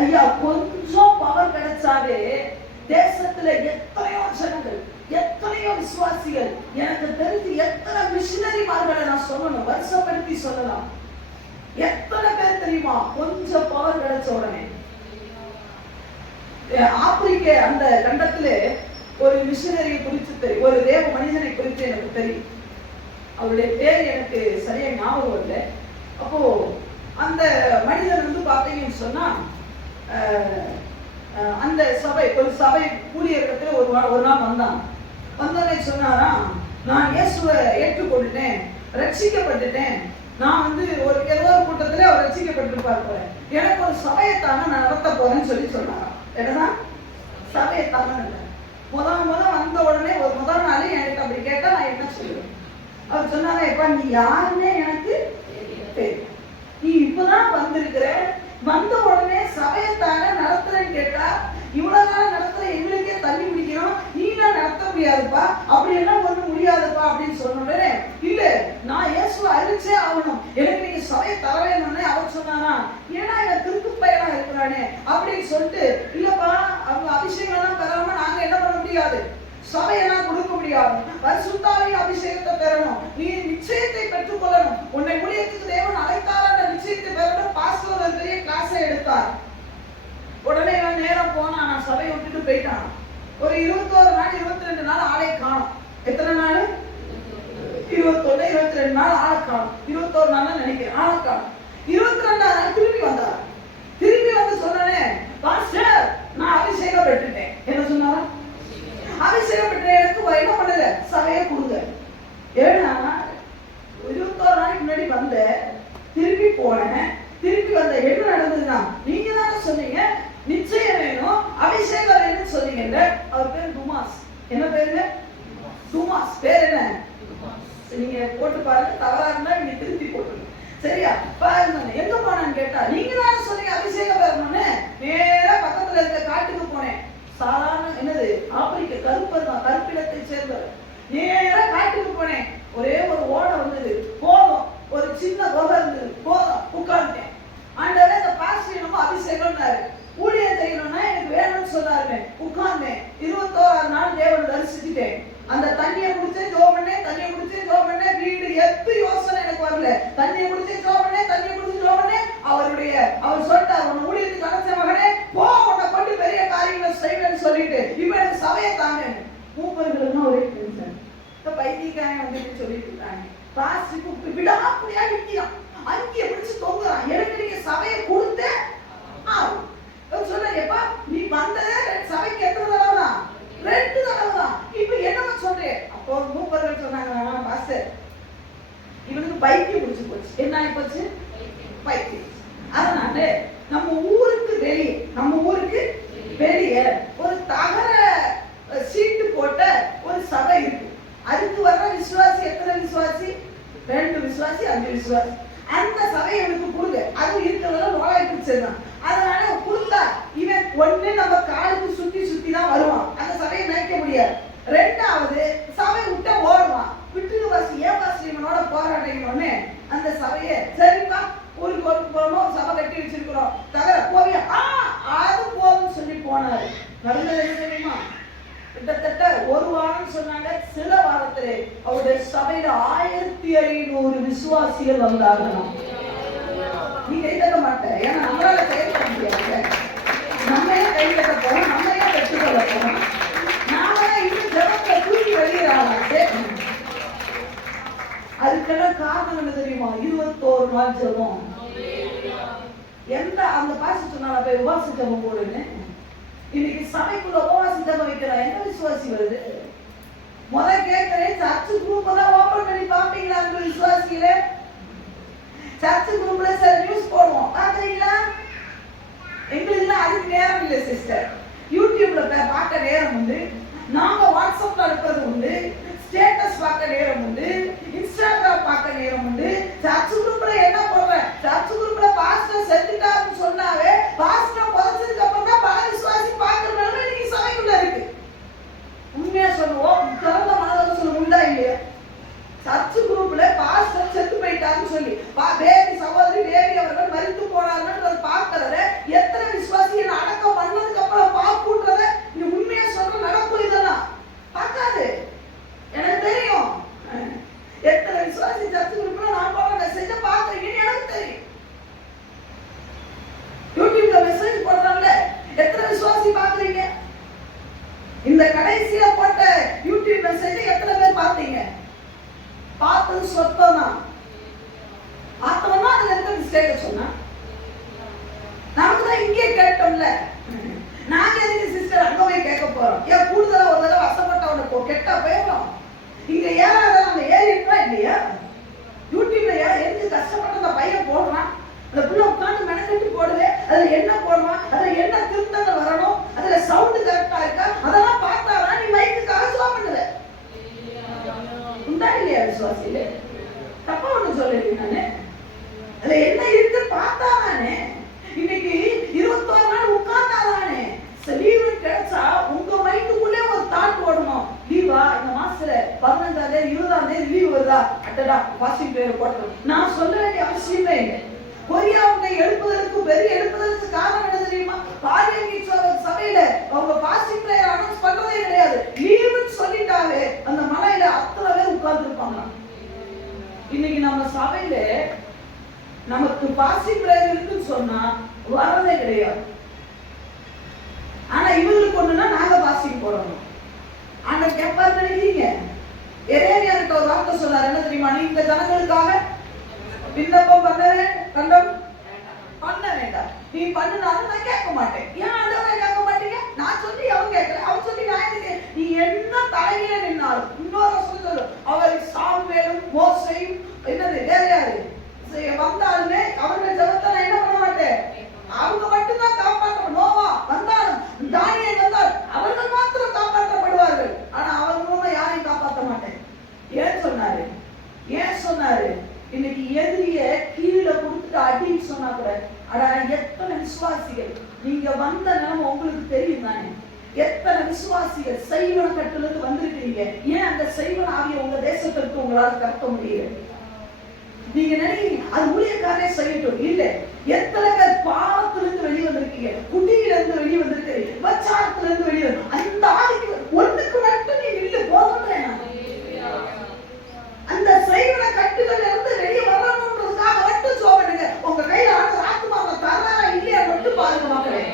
ஐயா கொஞ்சம் பவர் கிடைச்சாவே தேசத்துல எத்தனையோ ஜனங்கள், எத்தனையோ விசுவாசிகள், எனக்கு தெரிஞ்சு எத்தனை மிஷனரிமார்களை நான் சொல்லணும், வருஷப்படுத்தி சொல்லலாம். எத்தனை பேர் தெரியுமா? கொஞ்சம் பவர் கிடைச்ச உடனே ஆப்பிரிக்க அந்த கண்டத்துல ஒரு மிஷனரியை குறித்து தெரியும், ஒரு தேவ மனிதனை குறித்து எனக்கு தெரியும். அவருடைய பேர் எனக்கு சரியா ஞாபகம் இல்லை. அப்போ அந்த மனிதன் வந்து பார்த்தீங்கன்னு சொன்னா அந்த ஒரு சபை ஊழியர்கிட்ட ஒரு நாள் வந்தோடனே சொன்னாராம், நான் இயேசுவை ஏற்றுக்கொண்டுட்டேன், ரட்சிக்கப்பட்டுட்டேன். நான் வந்து ஏதோ ஒரு கூட்டத்திலே அவர் ரட்சிக்கப்பட்டிருப்பார் போல, எனக்கு ஒரு சபையைத்தாங்க நான் நடத்த போறேன்னு சொன்னாராம். என்னதான் சபையைத்தாங்க முத வந்த உடனே ஒரு முதல் நாளே எனக்கு அப்படி கேட்டா நான் என்ன சொல்லுவேன்? அவர் சொன்னாரா, எப்ப நீ யாருன்னே எனக்கு தெரியும், நீ இப்பதான் வந்திருக்கிற, வந்த உடனே சபையத்தான நடத்துறேன்னு கேட்டா இவ்வளவு நாள் நடத்துற எங்களுக்கே தண்ணி குடிக்கணும், நீனா நடத்த முடியாதுப்பா, அப்படி எல்லாம் ஒண்ணு முடியாதுப்பா அப்படின்னு சொன்ன உடனே, இல்ல நான் இயேசுவை அறிவிச்சே ஆகணும், எனக்கு நீங்க சபையை தர வேணும்னு அவர் சொன்னாரா. ஏன்னா இவன் திருப்பு பையனா இருக்கிறானே அப்படின்னு சொல்லிட்டு, இல்லப்பா அவங்க அபிஷேகம் எல்லாம் பெறாம நாங்க என்ன பண்ண முடியாது, சபையெல்லாம் கொடுக்க முடியாது, பரிசுத்தாவின் அபிஷேகத்தை பெறணும், நீ நிச்சயத்தை பெற்றுக் கொள்ளணும், உன்னை ஊழியத்துக்கு தேவன் அழைத்தார் என்ற நிச்சயத்தை பெறணும். பாஸ்டர் ஒரு பெரிய கிளாஸை எடுத்தார். உடனே இவன் நேரம் போனா, நான் சபையை விட்டுட்டு போயிட்டான். ஒரு 21 நாள் 22 நாள் ஆளை காணும். எத்தனை நாள்? 21 22 நாள் ஆளை காணும். 21 நாள் நினைக்கிறேன் ஆளை காணும். 22ஆம் நாள் திரும்பி வந்தார். திரும்பி வந்து சொன்னே, பாஸ்டர் நான் அபிஷேகம் பெற்றுட்டேன். என்ன சொன்னாரா? அபிஷேகம் பெற்ற எனக்கு என்ன பண்ணல, சபையை கொடுங்க. ஏன்னா 21 நாளைக்கு முன்னாடி வந்த, திரும்பி போனேன், திருப்பி வந்த, என்ன நடந்ததுன்னா நீங்க தானே சொன்னீங்க நிச்சயம் வேணும், அபிஷேகம் வேணும்னு சொன்னீங்க. அவர் பேர் துமாஸ். என்ன பேருங்க? துமாஸ். பேர் என்ன? நீங்க போட்டு பாருங்க, தவறா இருந்தா நீங்க திருப்பி போட்டுருங்க. சரியா? பாருங்க, எங்க போனான்னு கேட்டா, நீங்க தானே சொன்னீங்க அபிஷேகம் பெறணும்னு. நேரா பக்கத்துல இருக்க காட்டுக்கு போனேன். சாதாரண என்னது ஆப்பிரிக்க கருப்பர் தான், கருப்பிடத்தை சேர்ந்தவர். நேரா காட்டுக்கு போனேன். ஒரே ஒரு ஓடை வந்தது, போதும், ஒரு சின்ன குகை இருந்தது, போதும், உட்கார்ந்தேன். ஆண்டவரே இந்த பாஸ்டர் என்னமோ அபிஷேகம்னாரு, ஊழியம் செய்யணும்னா எனக்கு வேணும்னு சொன்னாரு. உட்கார்ந்தேன். 21ஆம் நாள் தேவனை தரிசிச்சுட்டேன். அந்த தண்ணியை குடிச்சே ஜோம் பண்ணேன், தண்ணியை குடிச்சே ஜோம் பண்ணேன். வீடு எத்து யோசனை எனக்கு வரல. தண்ணியை குடிச்சே ஜோம் பண்ணேன், தண்ணியை குடிச்சு ஜோம் பண்ணேன். அவர் சொல்லிட்டார், உன் ஊழியத்துக்கு அழைச்ச மகனே போ, உன்னை கொண்டு பெரிய காரியங்களை செய்வேன்னு சொல்லிட்டு இப்ப எனக்கு சபையை தாங்க. மூப்பர்களுக்கு ஒரே டென்ஷன், பைத்தியக்காரன் வந்து சொல்லிட்டு இருக்காங்க. பாஸ்டருக்கு விடாமடியா விட்டியான், அங்கேயே பிடிச்சு தொங்குறான். எனக்கு நீங்க சபையை கொடுத்த சொல்றப்பா, நீ வந்ததே சபைக்கு எத்தனை தடவை தான்? 2 தடவை தான். இப்ப என்னமா சொல்றேன்? அப்போ மூப்பர்கள் சொன்னாங்க, பாஸ்டர் இவனுக்கு பைத்தியம் பிடிச்சு போச்சு. என்ன ஆகி போச்சு? பைத்தியம். அதனால நம்ம ஊருக்கு வெளியே ஒரு தகர சீட்டு போட்ட ஒரு சபை இருக்கு. அதுக்கு வர்ற விசுவாசி எத்தனை விசுவாசி? 2 விசுவாசி 5 விசுவாசி. அந்த சபையை எனக்கு கொடுங்க. அது இருக்கிறத நோயாளி பிடிச்சதுதான். அதனால கொடுத்தா இவன் ஒண்ணு நம்ம காலுக்கு சுத்தி தான் வருவான், அந்த சபையை நினைக்க முடியாது. 2வது சபை விட்ட ஓடுவான். விட்டு வாசி ஏவாசி இவனோட போராட்டோன்னு அந்த சபையை, சரிப்பா ஊருக்கு போறோம், சபை கட்டி வச்சிருக்கிறோம், தகர போவியா? அது போதும்னு சொல்லி போனாரு. நல்லது என்ன தெரியுமா? கிட்டத்தட்ட 1 வாரம் சொன்னாங்க. சில வாரத்திலே அவருடைய சபையில 1500 விசுவாசிகள் வந்தார்கள். நீ கை தட்ட மாட்டேன், ஏன்னா நம்மளால செயல்பட முடியாது. நம்ம ஏன் கை தட்ட போறோம், நம்ம ஏன் பெற்றுக்கொள்ள போறோம், நாம இன்னும் ஜபத்தை தூக்கி வெளியிடறாங்க. அதுக்கெல்லாம் காரணம் என்ன தெரியுமா? 21 நாள் ஜபம். அந்த பாசி சொன்னால போய் உபாச ஜபம் போடுன்னு. இன்னைக்கு சபைக்குள்ள உபவாச ஜபம் வைக்கிறா, எந்த விசுவாசி வருது? கேட்கிறேன், சர்ச்சு குரூப் தான் ஓபன் பண்ணி பாப்பீங்களா? அந்த விசுவாசிகளே சர்ச்சு குரூப்ல சில நியூஸ் போடுவோம், பாக்குறீங்களா? எங்களுக்கு அதுக்கு நேரம் இல்லை சிஸ்டர். யூடியூப்ல பார்க்க நேரம் உண்டு, நாங்க வாட்ஸ்அப்ல அனுப்புறது உண்டு, ஸ்டேட்டஸ் பார்க்க நேரம் உண்டு, இன்ஸ்டாகிராம் பார்க்க நேரம் உண்டு. சர்ச்சு குரூப்ல என்ன போடுற? சர்ச்சு குரூப்ல பாஸ்டர் செத்துட்டாருன்னு சொன்னாவே பாஸ்டர் புதைச்சதுக்கு அப்புறம் தான் பல விசுவாசி பார்க்கிற நிலைமை இன்னைக்கு சபைக்குள்ள இருக்கு. உண்மையா சொல்லுவோம், திறந்த மனதோட சொல்ல உண்டா இல்லையா? சர்ச்சு குரூப்ல பாஸ்டர் செத்து போயிட்டாருன்னு சொல்லி பேபி சகோதரி பேபி அவர்கள் மரித்து போனாருன்னு பார்க்கறத எத்தனை விசுவாசி அடக்கம் பண்ணதுக்கு அப்புறம் பார்க்குன்றத நீ உண்மையா சொல்ற நடக்கும். இதெல்லாம் பார்க்காது, எனக்கு தெரியும். எத்தனை விசுவாசி சர்ச்சு குரூப்ல நான் போற மெசேஜ மிஸ் கேட்க சொன்னா? நமக்கு தான் இங்கே கேட்டோம்ல. நாங்க எதுக்கு சிஸ்டர் அங்க போய் கேட்க போறோம்? ஏன் கூடுதலா ஒரு தடவை வசப்பட்டவனுக்கு கெட்டா போயிடும். இங்க ஏறாத நம்ம ஏறிட்டா இல்லையா? யூடியூப்ல எதுக்கு கஷ்டப்பட்டு அந்த பையன் போடுறான், அந்த புள்ள உட்காந்து மெனக்கட்டு போடுது, அதுல என்ன போடுறான், அதுல என்ன திருத்தங்கள் வரணும், அதுல சவுண்ட் கரெக்டா இருக்கா, அதெல்லாம் பார்த்தாதான் நீ மைக்குக்காக ஜெபம் பண்ணுவ. உண்டா இல்லையா விசுவாசியில? தப்பா ஒண்ணு சொல்லல நானு. அதுல என்ன இருக்கு பார்த்தாதானே. இன்னைக்கு 21 நாள் உட்கார்ந்தாதானே லீவு கிடைச்சா உங்க மைண்டுக்குள்ளே ஒரு தாட் ஓடணும். லீவா இந்த மாசத்துல 15ஆம் தேதி 20ஆம் தேதி லீவு வருதா, அட்டடா பாசிங் பிரேயர் போடணும். நான் சொல்ல வேண்டிய அவசியமே இல்லை. கொரியாவுங்க எழுப்புதலுக்கு பெரிய எழுப்புதலுக்கு காரணம் என்ன தெரியுமா? பாலியங்கி சபையில அவங்க பாசிங் பிரேயர் அனௌன்ஸ் பண்றதே கிடையாது. லீவுன்னு சொல்லிட்டாவே அந்த மலையில அத்தனை பேர் உட்கார்ந்து இருப்பாங்க. இன்னைக்கு நம்ம சபையில நமக்கு பாசிங் பிரேயர் இருக்குன்னு சொன்னா வரதே கிடையாது. ஆனா இவங்களுக்கு ஒண்ணுன்னா நாங்க பாசிங் போடணும். ஆண்டவர் கேட்பார் நினைக்கிறீங்க? எரேமியா கிட்ட ஒரு வார்த்தை சொன்னார், என்ன தெரியுமா? நீ இந்த ஜனங்களுக்காக விண்ணப்பம் பண்ண வேண்டாம், நீ பண்ணினாலும் நான் கேட்க மாட்டேன். ஏன் ஆண்டவரை கேட்க மாட்டீங்க? நான் சொல்லி அவன் கேட்கல, அவன் சொல்லி நான் எதுக்கு? நீ என்ன தலையில நின்னாலும் இன்னொரு சொல்லு, அவர் சாமுவேலும் மோசேயும் என்னது வேற யாரு வந்தாலுமே அவர்கள் ஜெபத்தை நான் என்ன பண்ண மாட்டேன், அவங்க மட்டும்தான் காப்பாற்றப்படும். நோவா வந்தாலும் தானியேல் வந்தால் அவர்கள் மாத்திரம் காப்பாற்றப்படுவார்கள். ஆனா அவங்க மூலமா யாரையும் காப்பாற்ற மாட்டேன். ஏன் சொன்னாரு? ஏன் சொன்னாரு? இன்னைக்கு எதிரிய கீழே கொடுத்துட்டு அடின்னு சொன்னா கூட, அடா எத்தனை விசுவாசிகள் நீங்க வந்த நிலைமை உங்களுக்கு தெரியும் தானே? எத்தனை விசுவாசிகள் செய்வன கட்டுல இருந்து வந்திருக்கீங்க. ஏன் அந்த செய்வன ஆகிய உங்க தேசத்திற்கு உங்களால கற்க முடியல? நீங்க நினைக்கிறீங்க அது ஊழியக்காரே செய்யட்டும். இல்ல, எத்தனை பேர் பாவத்திலிருந்து வெளியே வந்திருக்கீங்க, குடியில இருந்து வெளியே வந்திருக்கீங்க, விபச்சாரத்துல இருந்து வெளியே வந்து அந்த ஆதிக்கு ஒண்ணுக்கு மட்டும் நீ நில்லு போதுன்றேன். அந்த செய்வன கட்டுகள் இருந்து வெளியே வரணும்ன்றதுக்காக மட்டும் சோபனுங்க. உங்க கையில ஆண்டு ஆத்மாவை தராரா இல்லையா மட்டும் பாருங்க மக்களே.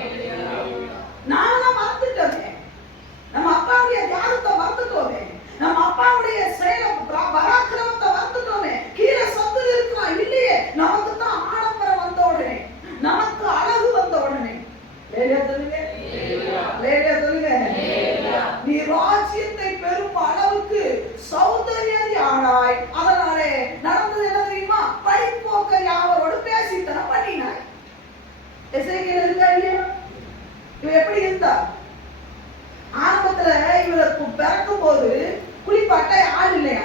நாம தான் மறந்துட்டோமே, நம்ம அப்பாவுடைய தியாகத்தை மறந்துட்டோமே, நம்ம அப்பாவுடைய செயல பராக்கிரமத்தை மறந்துட்டோமே. கீழே சத்து இருக்கலாம் இல்லையே, நமக்கு தான் ஆடம்பரம் வந்த உடனே, நமக்கு அழகு வந்த உடனே நீ ராஜ்யத்தை பெறும் அளவுக்கு சௌந்தர்யானாய். அதனாலே நடந்தது என்ன தெரியுமா? பழிப்போக்க யாவரோடு பேசித்தனம் பண்ணினாய். எசேக்கியேல் இருக்கா இல்லையா? இவ எப்படி இருந்தா? ஆரம்பத்துல இவளுக்கு பிறக்கும் போது குளிப்பாட்ட ஆள் இல்லையா,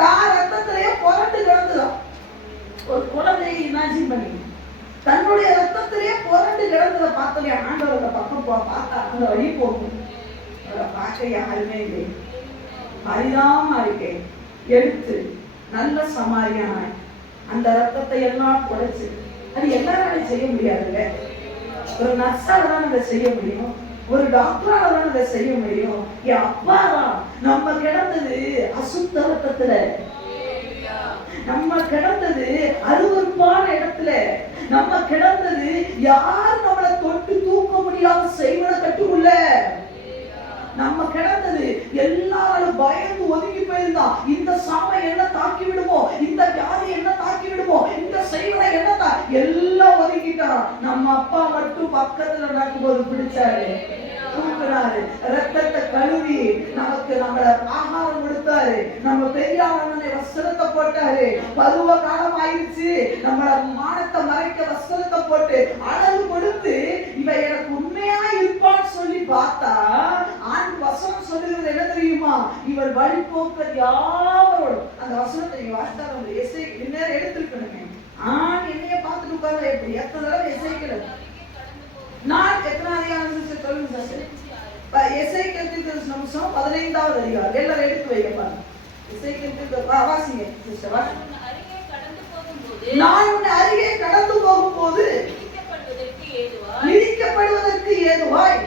தான் ரத்தத்திலேயே புரண்டு கிடந்துதான். ஒரு குழந்தையை இமேஜின் பண்ணி தன்னுடைய ரத்தத்திலேயே புரண்டு கிடந்ததை பார்த்தோம். ஆண்டவர் பக்கம் பார்த்தா அந்த வழி போகும், அவரை பார்க்க யாருமே இல்லை. பரிதாபமா இருக்கே, எடுத்து நல்ல சமாரியானாய் அந்த ரத்தத்தை எல்லாம் குறைச்சு. அது எல்லாராலையும் செய்ய முடியாதுல்ல. ஒரு நர்ஸால தான் அதை செய்ய முடியும், ஒரு டாக்டரால தான் அதை செய்ய முடியும். என் அப்பா தான். நம்ம கிடந்தது அசுத்த ரத்தத்துல, நம்ம கிடந்தது அருவருப்பான இடத்துல, நம்ம கிடந்தது யார் நம்மளை தொட்டு தூக்க முடியாத செய்வன கட்டுக்குள்ள நம்ம கிடந்தது. எல்லாரும் பயந்து ஒதுங்கி போயிருந்தான். இந்த சாமை என்ன தாக்கி விடுமோ, இந்த வியாதி என்ன தாக்கி விடுமோ, இந்த செய்வனை என்ன எல்லாம் ஒதுக்கிட்டான். நம்ம அப்பா மட்டும் பக்கத்துல நடக்கும்போது பிடிச்சாரு, தூக்குறாரு, ரத்தத்தை கழுவி நமக்கு நம்மள ஆகாரம் கொடுத்தாரு, நம்ம பெரியாரனை வஸ்திரத்தை போட்டாரு. பருவ காலம் ஆயிடுச்சு, நம்மள மானத்தை மறைக்க வஸ்திரத்தை போட்டு அழகு கொடுத்து இவ எனக்கு உண்மையா இருப்பான்னு சொல்லி பார்த்தா ஆண் வசனம் சொல்லுகிறது என்ன தெரியுமா? இவள் வழிபோக்கர் யாவரோடும். அந்த வசனத்தை நீங்க வாசித்தாலும் இந்நேரம் எடுத்துருக்கணுமே. ஆண் என்னைய பார்த்துட்டு உட்கார்ந்தா எப்படி? எத்தனை தடவை எசேக்கியேல் நான் எத்தனை அதிகாரம் சொல்லுங்க சார்? எசேக்கியேல் தீர்க்கதரிசனம் 15வது அதிகாரம். எல்லாரும் எடுத்து வைக்க பாருங்க. எசேக்கியேல் வாசிங்க சிஸ்டர், வாசிங்க. நான் உன்னை அருகே கடந்து போகும்போது மிதிக்கப்படுவதற்கு ஏதுவாய்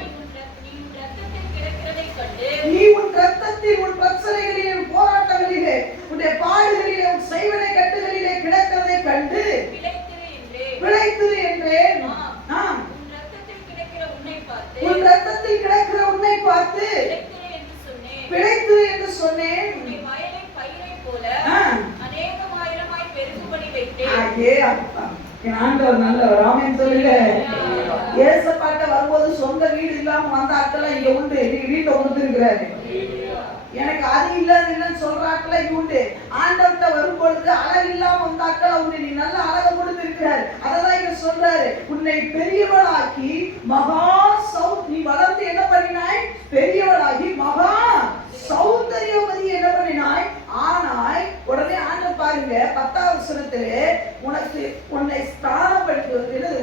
நீ உன் ரத்தத்தில் உன் பிரச்சனைகளிலே போராட்டங்களிலே உன்னுடைய பாடுகளிலே உன் செய்வனை கட்டுகளிலே கிடக்கிறதை கண்டு பிழைத்திரு என்றேன். உன் ரத்தத்தில் கிடக்கிற உன்னை பார்த்து பிழைத்திரு என்று சொன்னேன். அதே அர்த்தம். என் ஆண்டவர் நல்லவர். ஆமென் சொல்லுங்க. ஏசப்பாட்ட வரும்போது சொந்த வீடு இல்லாம வந்த ஆட்கள் இங்க உண்டு. நீங்க வீட்டை கொடுத்துருக்கிறாரு. எனக்கு அது இல்லன்னு சொல்ற ஆட்கள் இங்க உண்டு. ஆண்டவர்கிட்ட வரும்பொழுது அழகு இல்லாம வந்த ஆட்கள் உண்டு. நீ நல்ல அழக கொடுத்திருக்கிறாரு. அததான் இங்க சொல்றாரு, உன்னை பெரியவளாக்கி மகா நீ வளர்ந்து என்ன பண்ணினாய்? பெரியவளாகி மகா சௌந்தரியவதி என்ன பண்ணினாய்? ஆனாய். உடனே ஆண்டவர் பாருங்க 10வது வசனத்திலே, உன்னை ஸ்நானப்படுத்தி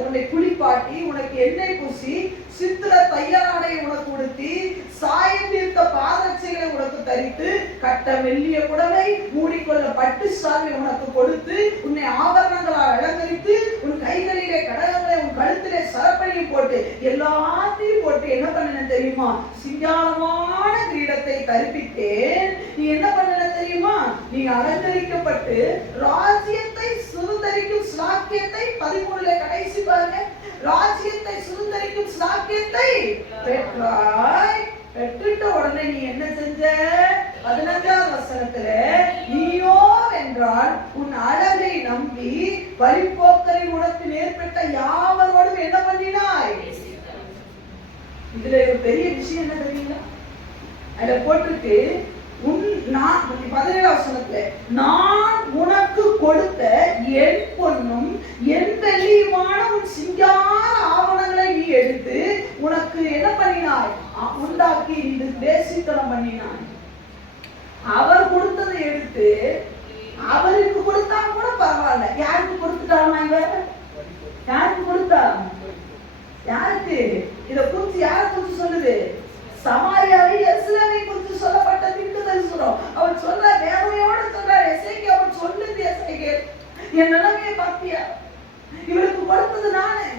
உன்னை குளிப்பாட்டி உனக்கு எண்ணெய் பூசி சித்திர தையலாடை உனக்கு உடுத்தி சாயம் தீர்த்த பாதரட்சைகளை உனக்கு தரித்து கட்ட மெல்லிய புடவை மூடிக்கொள்ள பட்டு சால்வை உனக்கு கொடுத்து உன்னை ஆபரணங்களால் அலங்கரித்து உன் கைகளிலே கடகங்களை உன் கழுத்திலே சரப்பையும் போட்டு எல்லாத்தையும் போட்டு என்ன பண்ண தெரியுமா? சிங்காரமான கிரீடத்தை தரிப்பித்தேன். நீ என்ன பண்ண தெரியுமா? நீ அலங்கரிக்கப்பட்டு ராஜ்யத்தை சுதந்தரிக்கும் ஸ்லாக்கியத்தை 13ல கடைசி பாருங்க, ராஜ்யத்தை சுதந்தரிக்கும் ஸ்லாக்கியத்தை பெற்றாய். பெற்றுட்ட உடனே நீ என்ன செஞ்ச? 15வது வசனத்துல, நீயோ என்றால் உன் அழகை நம்பி வழிபோக்கரை உனக்கு நேர்பட்ட யாவரோடும் என்ன பண்ணினாய்? இதுல ஒரு பெரிய விஷயம் என்ன தெரியுங்களா? அதுல போட்டிருக்கு, 17வது வசனத்துல, நான் உனக்கு கொடுத்த என் பொன்னும் என் வெள்ளியுமான உன் சிங்கார ஆவணங்களை நீ எடுத்து உனக்கு என்ன பண்ணினாய்? உண்டாக்கி இது தேசித்தனம் பண்ணினாய். அவர் கொடுத்ததை எடுத்து அவருக்கு கொடுத்தா கூட பரவாயில்ல. யாருக்கு கொடுத்துட்டாங்க? யாருக்கு கொடுத்தா? யாருக்கு? இத குறித்து யாரை குறித்து சொல்லுது? சமாரியாவை எருசலேமை குறித்து சொல்லப்பட்ட தீர்க்கதரிசனம். அவர் சொல்ற வேதனையோடு சொல்றார். எசேக்கியா அவர் சொல்லுது, எசேக்கியா என் நிலைமையை பார்த்தியா? இவருக்கு கொடுத்தது நானே.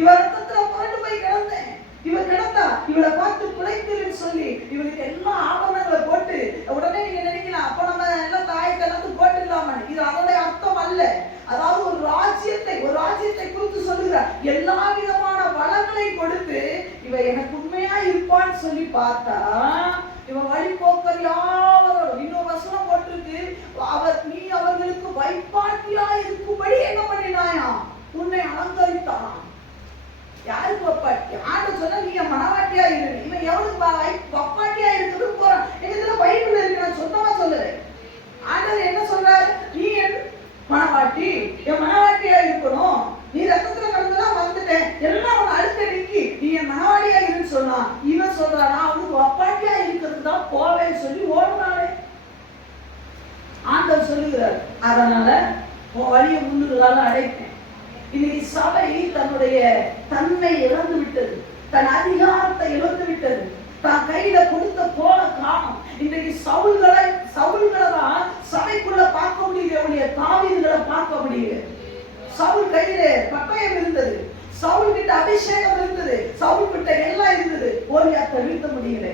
இவர் ரத்தத்துல புரண்டு போய் கிடந்தேன். இவர் கிடந்தா இவளை பார்த்து பிழைத்திருன்னு சொல்லி இவளுக்கு எல்லா ஆபரணங்களை போட்டு, உடனே நீங்க நினைக்கலாம் அப்ப நம்ம எல்லாம் தாயை கலந்து போட்டுடலாமா? இது அதோட அர்த்தம் அல்ல. அதாவது ஒரு ராஜ்யத்தை குறித்து சொல்லுகிறார். எல்லா விதமான வளங்களை கொடுத்து இவ எனக்கு உண்மையா இருப்பான்னு சொல்லி பார்த்தா இவன் வழிபோக்கர் யாவரோடும், இன்னொரு வசனம் போட்டிருக்கு, நீ அவர்களுக்கு வைப்பாட்டியா இருக்கும்படி என்ன பண்ணினாயா? உன்னை அலங்கரித்தான். யாருக்கு வப்பாட்டி? ஆண்டு சொன்னா நீ மனவாட்டியா இரு. இவன் எவனுக்கு வப்பாட்டியா இருக்குது போறான். இதுல பைபிள் இருக்கு, நான் சொந்தமா சொல்லுறேன். ஆண்டவர் என்ன சொல்றாரு? நீ என் மனவாட்டி, என் மனவாட்டியா இருக்கணும். நீ ரத்தத்துல கடந்துதான் வந்துட்டேன், எல்லாம் அவன் அடுத்த நிக்கி நீ என் மனவாட்டியா இருன்னு சொன்னா, இவன் சொல்றான் நான் அவனுக்கு வப்பாட்டியா இருக்கிறது தான் போவேன்னு சொல்லி ஓடுனாலே. ஆண்டவர் சொல்லுகிறார், அதனால உன் வழியை முன்னுகளால அடைப்பேன். இன்னைக்கு சபை தன்னுடைய தன்மை இழந்து விட்டது, தன் அதிகாரத்தை இழந்து விட்டது, தான் கையில கொடுத்த போல காணும். இன்றைக்கு சவுல்களை தான் சபைக்குள்ள பார்க்க முடியல, தாவீதுகளை பார்க்க முடியல. சவுல் கையில பட்டயம் இருந்தது, சவுல் கிட்ட அபிஷேகம் இருந்தது, சவுல் கிட்ட எல்லாம் இருந்தது. கோலியாத்தை வீழ்த்த முடியல.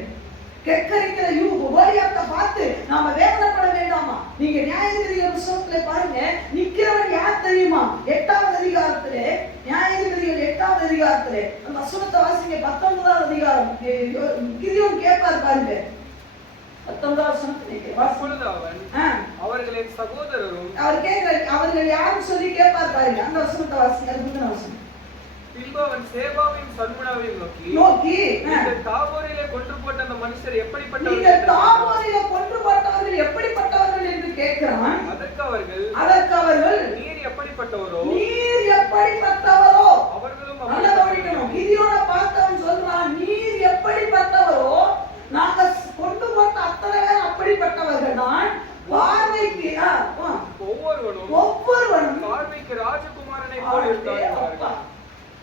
கெக்கரிக்கிற கோலியாத்தை பார்த்து நாம வேதனைப்பட வேண்டாமா? நீங்க நியாயாதிபதிகள் புத்தகத்துல பாருங்க, நிக்கிறவன் யார் தெரியுமா? 8வது அதிகாரத்திலே, நியாயாதிபதிகள் 8வது அதிகாரத்திலே அந்த வசனத்தை வாசிங்க. 19வது அதிகாரம். கிதியோன் கேட்பார் பாருங்க, 19வது வசனத்திலே அவர்களின் சகோதரரும் அவர் கேட்கிறார், அவர்கள் யாரும் சொல்லி கேட்பார் பாருங்க. அந்த வசனத்தை வாசிங்க. அது முந்தின வசனம். பின்பு அவன் சேபாவின் சல்முனாவை நோக்கி இந்த தாபோரிலே கொன்று போட்ட அந்த மனுஷர் எப்படிப்பட்டவர்கள் என்று கேட்கிறான். அதற்கு அவர்கள் நீர் எப்படிப்பட்டவரோ அவர்களும் கிதியோனை பார்த்து அவன் சொல்றான், நீர் எப்படிப்பட்டவரோ நாங்க கொண்டு போட்ட அத்தனை பேர் அப்படிப்பட்டவர்கள் தான். பார்வைக்கு ஒவ்வொருவனும் பார்வைக்கு ராஜகுமாரனை போல் இருந்தார்கள்.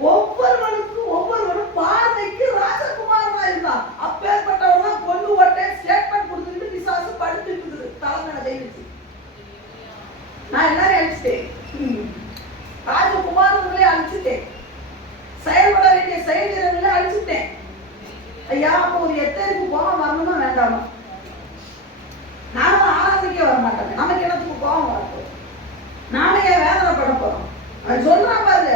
ஒவ்வொருவனும் பார்வைக்கு ராஜகுமாரனா இருந்தான். அப்பேற்பட்டவனா கொண்டு ஓட்டே ஸ்டேட்மெண்ட் கொடுத்துட்டு பிசாசு படுத்துட்டு இருக்குது தலைமையில கைவிச்சு. நான் எல்லாரும் அழிச்சிட்டேன், ராஜகுமாரர்களே அழிச்சிட்டேன், செயல்பட வேண்டிய செயல் வீரர்களே அழிச்சிட்டேன். ஐயா அப்ப ஒரு எத்தனைக்கு கோபம் வரணுமா வேண்டாமா? நானும் ஆராதனைக்கே வர மாட்டேன். நமக்கு என்னத்துக்கு கோபம் வரப்போம்? நாம ஏன் வேதனைப்பட போறோம்? அது சொல்றான் பாருங்க,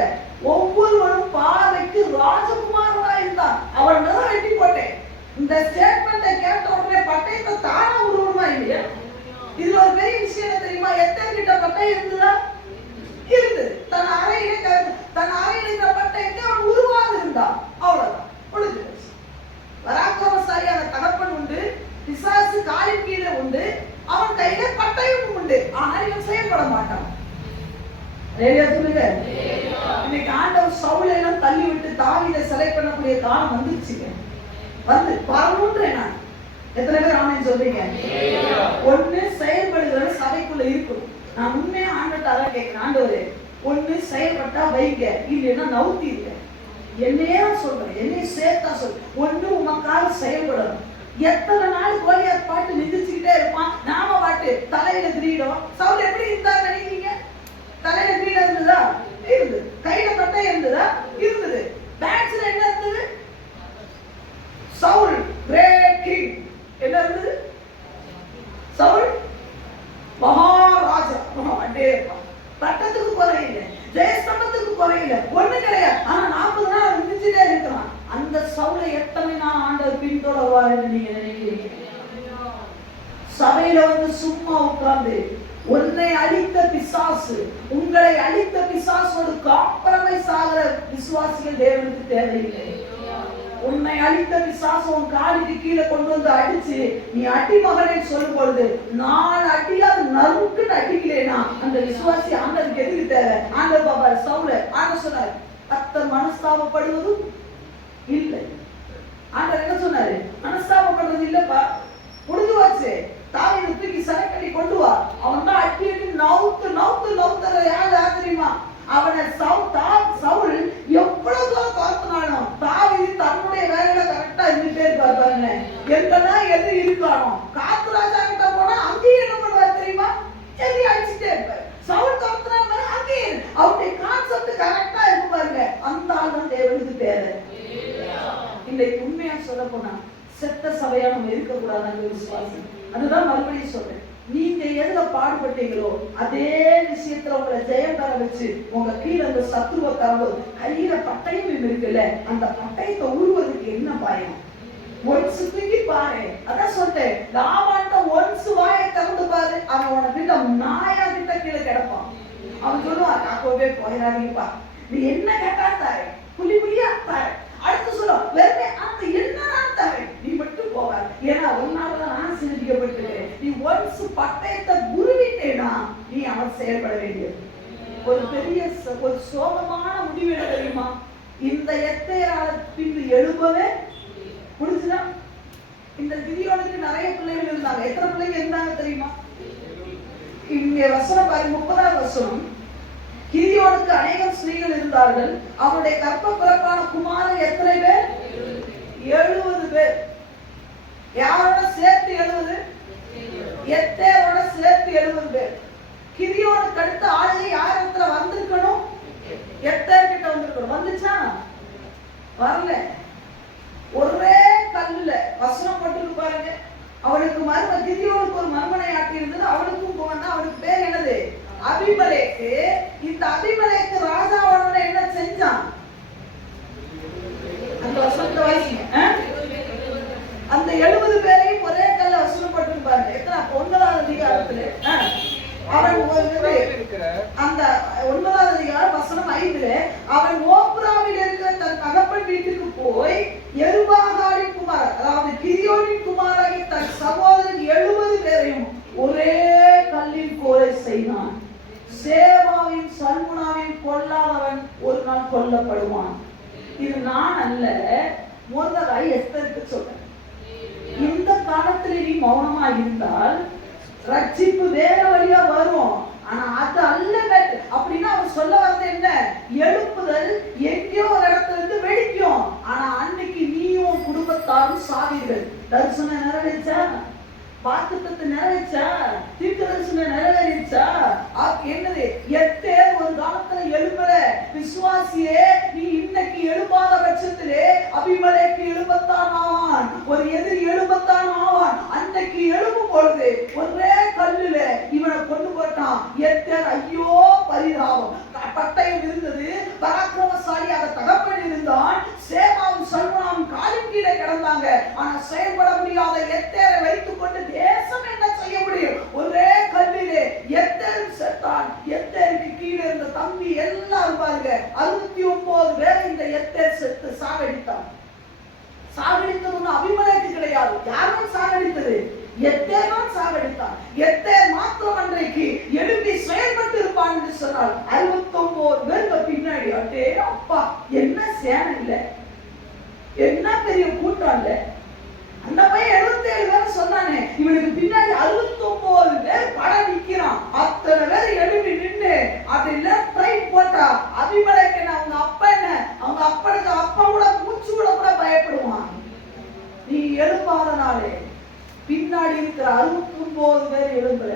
ஒவ்வொருவரும் பார்வைக்கு ராஜகுமாரனா இருந்தான். அவன் தான் வெட்டி போட்டேன். இந்த ஸ்டேட்மெண்ட்டை கேட்ட உடனே பட்டயத்தை தானா உருவமா இல்லையா? இதுல ஒரு பெரிய விஷயம் தெரியுமா? எத்தனை கிட்ட பட்டயம் இருந்ததா? சொல்லுங்க. இன்னைக்கு ஆண்டவர் சவுலை எல்லாம் தள்ளி விட்டு தாவீதை செலக்ட் பண்ணக்கூடிய காலம் வந்துருச்சுங்க. வந்து வரணுன்றேன் நான். எத்தனை பேர் ஆமென் சொல்றீங்க? ஒண்ணு செயல்படுகிற சபைக்குள்ள இருக்கணும். நான் உண்மையா ஆண்டவர்ட்ட அதான் கேட்கிறேன். ஆண்டவரே, ஒண்ணு செயல்பட்டா வைங்க, இல்லைன்னா நவுத்திருங்க. என்னையே சொல்றேன், என்னைய சேர்த்தா சொல்றேன். ஒண்ணு உமக்காக செயல்படணும். எத்தனை நாள் கோலியாத் பாட்டு நிந்திச்சுக்கிட்டே இருப்பான். நாம பாட்டு தலையில கிரீடம். சவுல் எப்படி இருந்தார் நினைக்கிறீங்க? தலையில கிரீடம் இருந்ததா? இருந்தது. கையில பட்டை இருந்ததா? இருந்தது. பேட்ஸ்ல என்ன இருந்தது? Saul great king. என்ன இருந்தது? சவுல் மகாராஜா. பட்டத்துக்கு குறையில்லை, ஜெயஸ்தம்பத்துக்கு குறையில்லை, ஒண்ணு கிடையாது. ஆனா 40 நாள் நினைச்சுட்டே இருக்கிறான். அந்த சவுலை எத்தனை நாள் ஆண்டவர் பின்தொடர்வார் என்று நீங்க நினைக்கிறீங்க? சபையில வந்து சும்மா உட்கார்ந்து உன்னை அழித்த பிசாசு, உங்களை அழித்த பிசாசோடு காம்ப்ரமைஸ் ஆகிற விசுவாசிகள் தேவனுக்கு தேவையில்லை. உன்னை அழித்த பிசாசு உன் காலுக்கு கீழே கொண்டு வந்து அடிச்சு நீ அடி மகனே சொல்லும் பொழுது 4 அடியாவது நறுக்குன்னு அடிக்கலேனா அந்த விசுவாசி ஆண்டவருக்கு எதுக்கு தேவை? ஆண்டவர் பாபா சவுல ஆண்டவர் சொன்னார், கர்த்தர் மனஸ்தாபப்படுவதும் இல்லை. ஆண்டவர் என்ன சொன்னாரு? மனஸ்தாபப்படுறது இல்லப்பா, முடிஞ்சு வச்சு தாவீதை தூக்கி சரக்கடி கொண்டு வா. அவன் தான் அடி அடி நவுத்துற யார் தெரியுமா? அவனை சவுல் எவ்வளவு தூரம் துரத்தினாலும் தாவீது தன்னுடைய வேலையில கரெக்டா இருந்துட்டே இருக்காரு. பாருங்க, எங்கெல்லாம் எது இருக்கானோ காத்து ராஜா கிட்ட போனா அங்கேயும் என்ன பண்ணுவாரு தெரியுமா? எதி அடிச்சுட்டே இருப்பாரு. சவுல் துரத்தினா அங்கேயே அவருடைய கான்செப்ட் கரெக்டா இருக்கு. பாருங்க, அந்த ஆள் தான் தேவனுக்கு தேவை. இன்னைக்கு உண்மையா சொல்ல போனா செத்த சபையா நம்ம இருக்கக்கூடாது விசுவாசி. அதுதான் மறுபடியும் சொல்றேன். நீங்க எதுல பாடுபட்டீங்களோ அதே விஷயத்துல உங்களை ஜெயம் பெற வச்சு உங்க கீழே அந்த சத்துருவை தரம்போது கையில பட்டயம் இருக்குல்ல, அந்த பட்டயத்தை உருவதுக்கு என்ன பயம்? ஒன்ஸ் தூக்கி பாரு. அதான் சொல்றேன், லாபான்ட்ட ஒன்ஸ் வாயை திறந்து பாரு, அவன் உனக்கிட்ட நாயா கிட்ட கீழே கிடப்பான். அவன் சொல்லுவான், காக்கோவே போயிடாதீங்கப்பா, நீ என்ன கேட்டா தாரு, புள்ளி புள்ளியா தாரு. அடுத்து சொல்லுவான், வெறுமே அந்த என்னதான் தாரு, நீ மட்டும் போவார். ஏன்னா ஒன்னாலதான் நான் சிந்திக்கப்பட்டிருக்கேன். நீ ஒன்ஸ் பட்டயத்தை குருவிட்டேனா நீ அவன் செயல்பட வேண்டியது. ஒரு பெரிய ஒரு சோகமான முடிவு என்ன தெரியுமா? இந்த எத்தையால பின்பு எழுப்பவே முடிஞ்சுதா? இந்த கிதியோனுக்கு நிறைய பிள்ளைகள் இருந்தாங்க. எத்தனை பிள்ளைங்க இருந்தாங்க தெரியுமா? இங்க வசனம் பாருங்க, 30வது வசனம். கிதியோனுக்கு அநேகம் ஸ்திரீகள் இருந்தார்கள். அவருடைய கற்ப பிறப்பான குமாரர் எத்தனை பேர்? 70 பேர். யாரோட சேர்த்து 70? எத்தேரோட சேர்த்து 70 பேர். கிதியோனுக்கு அடுத்த ஆளுங்க யார் இடத்துல வந்திருக்கணும்? எத்தேர் கிட்ட வந்திருக்கணும். வந்துச்சா? வரல. ஒரே கல்லுல வசனம் போட்டு பாருங்க. அவளுக்கு கிதியோனுக்கு ஒரு மர்மனை ஆட்டி இருந்தது. அவளுக்கும் போனா அவளுக்கு பேர் என்னது? அபிமெலேக்கு. இந்த அபிமெலேக்கு ராஜாவோட என்ன செஞ்சான்? அந்த வசனத்தை வாசிங்க. அந்த 70 பேரையும் ஒரே கல்ல வசனம் போட்டு பாருங்க. எத்தனை? 9வது அதிகாரத்துல அவன் அந்த 9வது அதிகாரம் வசனம் 5ல அவன் ஓப்ராவில் இருக்கிற தன் தகப்பன் வீட்டுக்கு போய் யெருபாகாலின் குமாரர், அதாவது கிதியோனின் குமாராகிய தன் சகோதரன் 70 பேரையும் ஒரே கல்லில் கோலை செய்தான். சேவாவின் சல்முனாவின் கொல்லாதவன் ஒரு நாள் கொல்லப்படுவான். இது நான் அல்ல, மொர்தெகாய் எஸ்தருக்கு சொல்றேன். இந்த காலத்துல நீ மௌனமா இருந்தால் ரட்சிப்பு வேற வழியா வரும். ஆனா அது அல்ல. அப்படின்னா அவர் சொல்ல வர்றது என்ன? எழுப்புதல் எங்கேயோ ஒரு இடத்துல இருந்து வெடிக்கும். ஆனா அன்னைக்கு நீயும் குடும்பத்தாரும் சாவீர்கள். தரிசனம் நிறைவேற்றா? வாக்குத்தத்தை நிறைவேற்றா? தீர்க்கதரிசனம் நிறைவேறிச்சா? என்னது? எத்தேர் ஒரு காலத்துல எழுப்பல. விசுவாசியே, நீ இன்னைக்கு எழுப்பாத பட்சத்திலே அபிமெலேக்கு எழுப்பத்தான் ஆவான். ஒரு எதிரி எழுப்பத்தான் ஆவான். அன்னைக்கு எழுப்பும் பொழுது ஒரே கல்லுல இவனை கொண்டு போட்டான். எத்தேர் ஐயோ பரிதாபம். பட்டயம் இருந்தது, பராக்கிரமசாலியாக தகப்பன் இருந்தான். சேவாவும் சல்முனாவும் காலின் கீழே கிடந்தாங்க. ஆனா செயல்பட முடியாத எத்தேரை வைத்துக் கொண்டு தேசம் என்ன செய்ய முடியும்? ஒரே கல்லிலே எத்தேரும் செத்தான். எத்தேருக்கு கீழே இருந்த தம்பி எல்லாரும் பாருங்க, 69 பேர் இந்த எத்தேர் செத்து சாகடித்தான். சாகடித்தது ஒண்ணு அபிமெலேக்கு கிடையாது. யாரும் சாகடித்தது? எத்தேரும் சாகடித்தான். எத்தேர் மாத்திரம் அன்றைக்கு எழுப்பி செயல்பட்டு இருப்பான் என்று சொன்னார் 69 பேருக்கு பின்னாடி. அடே அப்பா, என்ன சேனை இல்ல, என்ன பெரிய கூட்டம் இல்ல. அந்த பையன் 77 பேர் சொன்னானே, இவனுக்கு பின்னாடி 69 பேர் படம் நிக்கிறான். அத்தனை பேர் எழுப்பி நின்று அதெல்லாம் ட்ரை போட்டா அபிமலேக்கு அவங்க அப்பா என்ன, அவங்க அப்பனுக்கு அப்பா கூட மூச்சு கூட கூட பயப்படுவான். நீ எழுப்பாதனாலே பின்னாடி இருக்கிற 69 பேர் எழும்பல.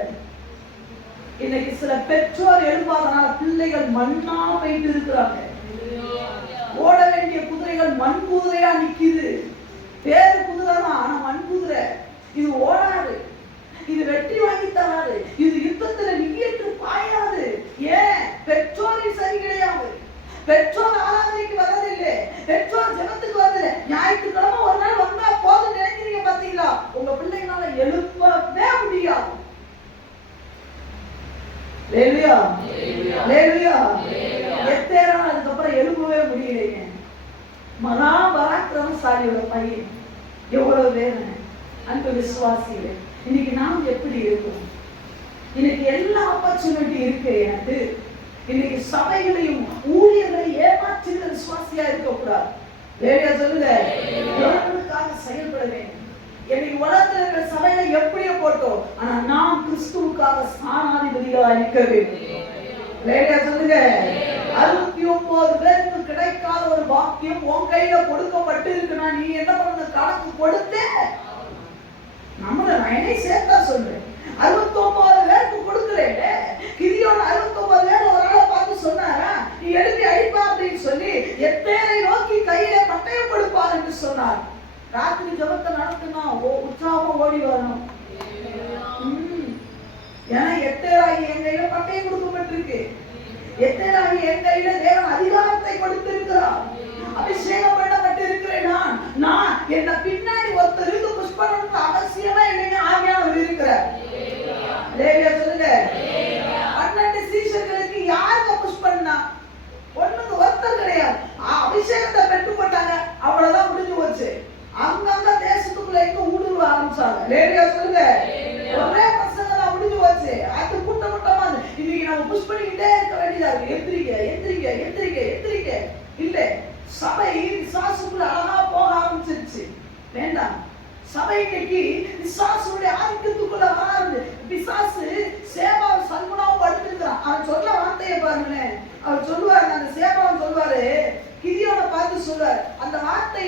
இன்னைக்கு சில பெற்றோர் எழுப்பாதனால பிள்ளைகள் மண்ணா போயிட்டு இருக்கிறாங்க. ஓட வேண்டிய குதிரைகள் மண் குதிரையா நிக்குது. பேரு குதிரை தான், ஆனா மண் குதிரை. இது ஓடாது, இது வெற்றி வாங்கி தராது, இது யுத்தத்துல நிக்கிட்டு பாயாது. ஏன்? பெற்றோரின் சரி கிடையாது. பெற்றோர் ஆராதனைக்கு வரதில்லை, பெற்றோர் ஜெபத்துக்கு வரதில்லை. ஞாயிற்றுக்கிழமை ஒரு நாள் வந்தா போதும் நினைக்கிறீங்க பாத்தீங்களா? உங்க பிள்ளைங்களால எழுப்பவே முடியாது. லேலுயா லேலுயா. எத்தேரான அதுக்கப்புறம் எழுப்பவே முடியலைங்க. மகாபராக்கிரமசாலியோட பையன் எவ்வளவு வேதனை. அன்பு விசுவாசிகளே, இன்னைக்கு நாம் எப்படி இருக்கும்? இன்னைக்கு எல்லா ஆப்பர்ச்சுனிட்டி இருக்கு எனக்கு. இன்னைக்கு சபைகளையும் ஊழியர்களையும் ஏமாற்றுகிற விசுவாசியா இருக்கக்கூடாது. வேலையா சொல்லுங்க, தேவனுக்காக செயல்பட வேண்டும். இன்னைக்கு உலகத்தில் இருக்கிற சபையில எப்படியோ போட்டோம், ஆனா நாம் கிறிஸ்துவுக்காக ஸ்தானாதிபதிகளாக நிற்க வேண்டும். வேலையா சொல்லுங்க. 69 பேருக்கு கிடைக்காத ஒரு பாக்கியம் உன் கையில கொடுக்கப்பட்டு இருக்குன்னா நீ என்ன பண்ண? கணக்கு கொடுத்தே. நம்மள நானே சேர்த்தா சொல்றேன், 69 பேருக்கு கொடுக்கல. கிதியோன் 69 பேர் ஒரு ஆளை பார்த்து சொன்னாரா, நீ எழுதி அடிப்பா அப்படின்னு சொல்லி எத்தேரை நோக்கி கையில பட்டயம் கொடுப்பார் என்று சொன்னார். ராத்திரி ஜபத்தை நடத்தினா உற்சாகம் ஓடி வரணும். ஏன்னா எத்தேராகி என் கையில பட்டயம் கொடுக்கப்பட்டிருக்கு. எத்தேராகி என் கையில தேவன் அதிகாரத்தை கொடுத்திருக்கிறார். அபிஷேகம் பண்ணப்பட்டிருக்கிறேன். நான் என்ன பின்னாடி ஒருத்தருக்கு புஷ் பண்ணணும்னு அவசியமா இல்லைங்க. ஆவியானவர் இருக்கிறார். லேவியா சொல்லுங்க. 12 சீஷர்களுக்கு யாருக்கு புஷ் பண்ணா? ஒண்ணுக்கு ஒருத்தர் கிடையாது. அபிஷேகத்தை பெற்று போட்டாங்க, அவ்வளவுதான் முடிஞ்சு போச்சு. அங்கங்க தேசத்துக்குள்ள எங்க ஊடுருவ ஆரம்பிச்சாங்க. லேவியா சொல்லுங்க. ஒரே பசங்க தான் முடிஞ்சு போச்சு. அது கூட்ட கூட்டமா இன்னைக்கு நம்ம புஷ் பண்ணிக்கிட்டே இருக்க வேண்டியதா இருக்கு. எந்திரிக்க எந்திரிக்க எந்திரிக்க எந்திரிக்க இல்ல. சபை விசுவாசுக்குள்ள அழகா போக ஆரம்பிச்சிருச்சு. வேண்டாம். சபை இன்னைக்கு விசுவாசுடைய ஆதிக்கத்துக்குள்ள வராது. விசுவாசு சேவாவை சல்முனாவும் படுத்திருக்கிறான். அவன் சொல்ல வார்த்தையை பாருங்களேன். அவர் சொல்லுவாரு, அந்த சேவாவை சொல்லுவாரு, கிதியோனை பார்த்து சொல்லுவார். அந்த வார்த்தை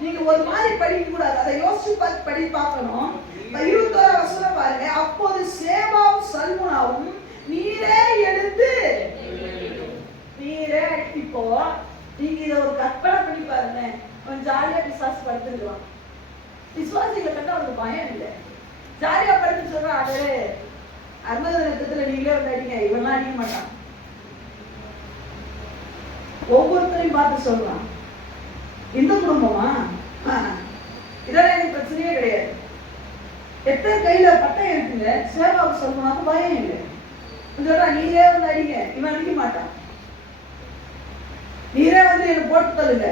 நீங்க ஒரு மாதிரி படிக்க கூடாது, அதை யோசிச்சு பார்த்து படி பார்க்கணும். 21 வசனம் பாருங்க. அப்போது சேவாவும் சல்முனாவும் நீரே எழுந்து நீரே இப்போ நீங்க இதை ஒரு கற்பனை பண்ணி பாருங்க. அவன் ஜாலியா பிசாசு படுத்துருக்கான். விசுவாசிகளை கண்டா அவனுக்கு பயம் இல்லை. ஜாலியா படுத்து சொல்றான், அது அர்மதத்துல நீங்களே வந்து அடிங்க, இவெல்லாம் அடிக்க மாட்டான். ஒவ்வொருத்தரையும் பார்த்து சொல்றான், இந்த குடும்பமா இதெல்லாம் எனக்கு பிரச்சனையே கிடையாது. எத்தனை கையில பட்டம் இருக்குங்க, சேவாவுக்கு சொல்லணும், பயம் இல்லை. சொல்றான், நீங்களே வந்து அடிங்க, இவன் அடிக்க மாட்டான். நீரே வந்து என்ன போட்டு தருங்க.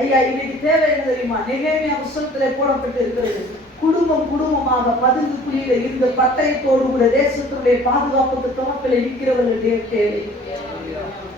ஐயா, இன்னைக்கு தேவை என்ன தெரியுமா? நெகேமியா புஸ்தகத்திலே போடப்பட்டு இருக்கிறது. குடும்பம் குடும்பமாக பதுங்கு குழியில இருந்த பட்டயத்தோடு கூட தேசத்துடைய பாதுகாப்புக்கு துவப்பில் இருக்கிறவர்களுடைய தேவை.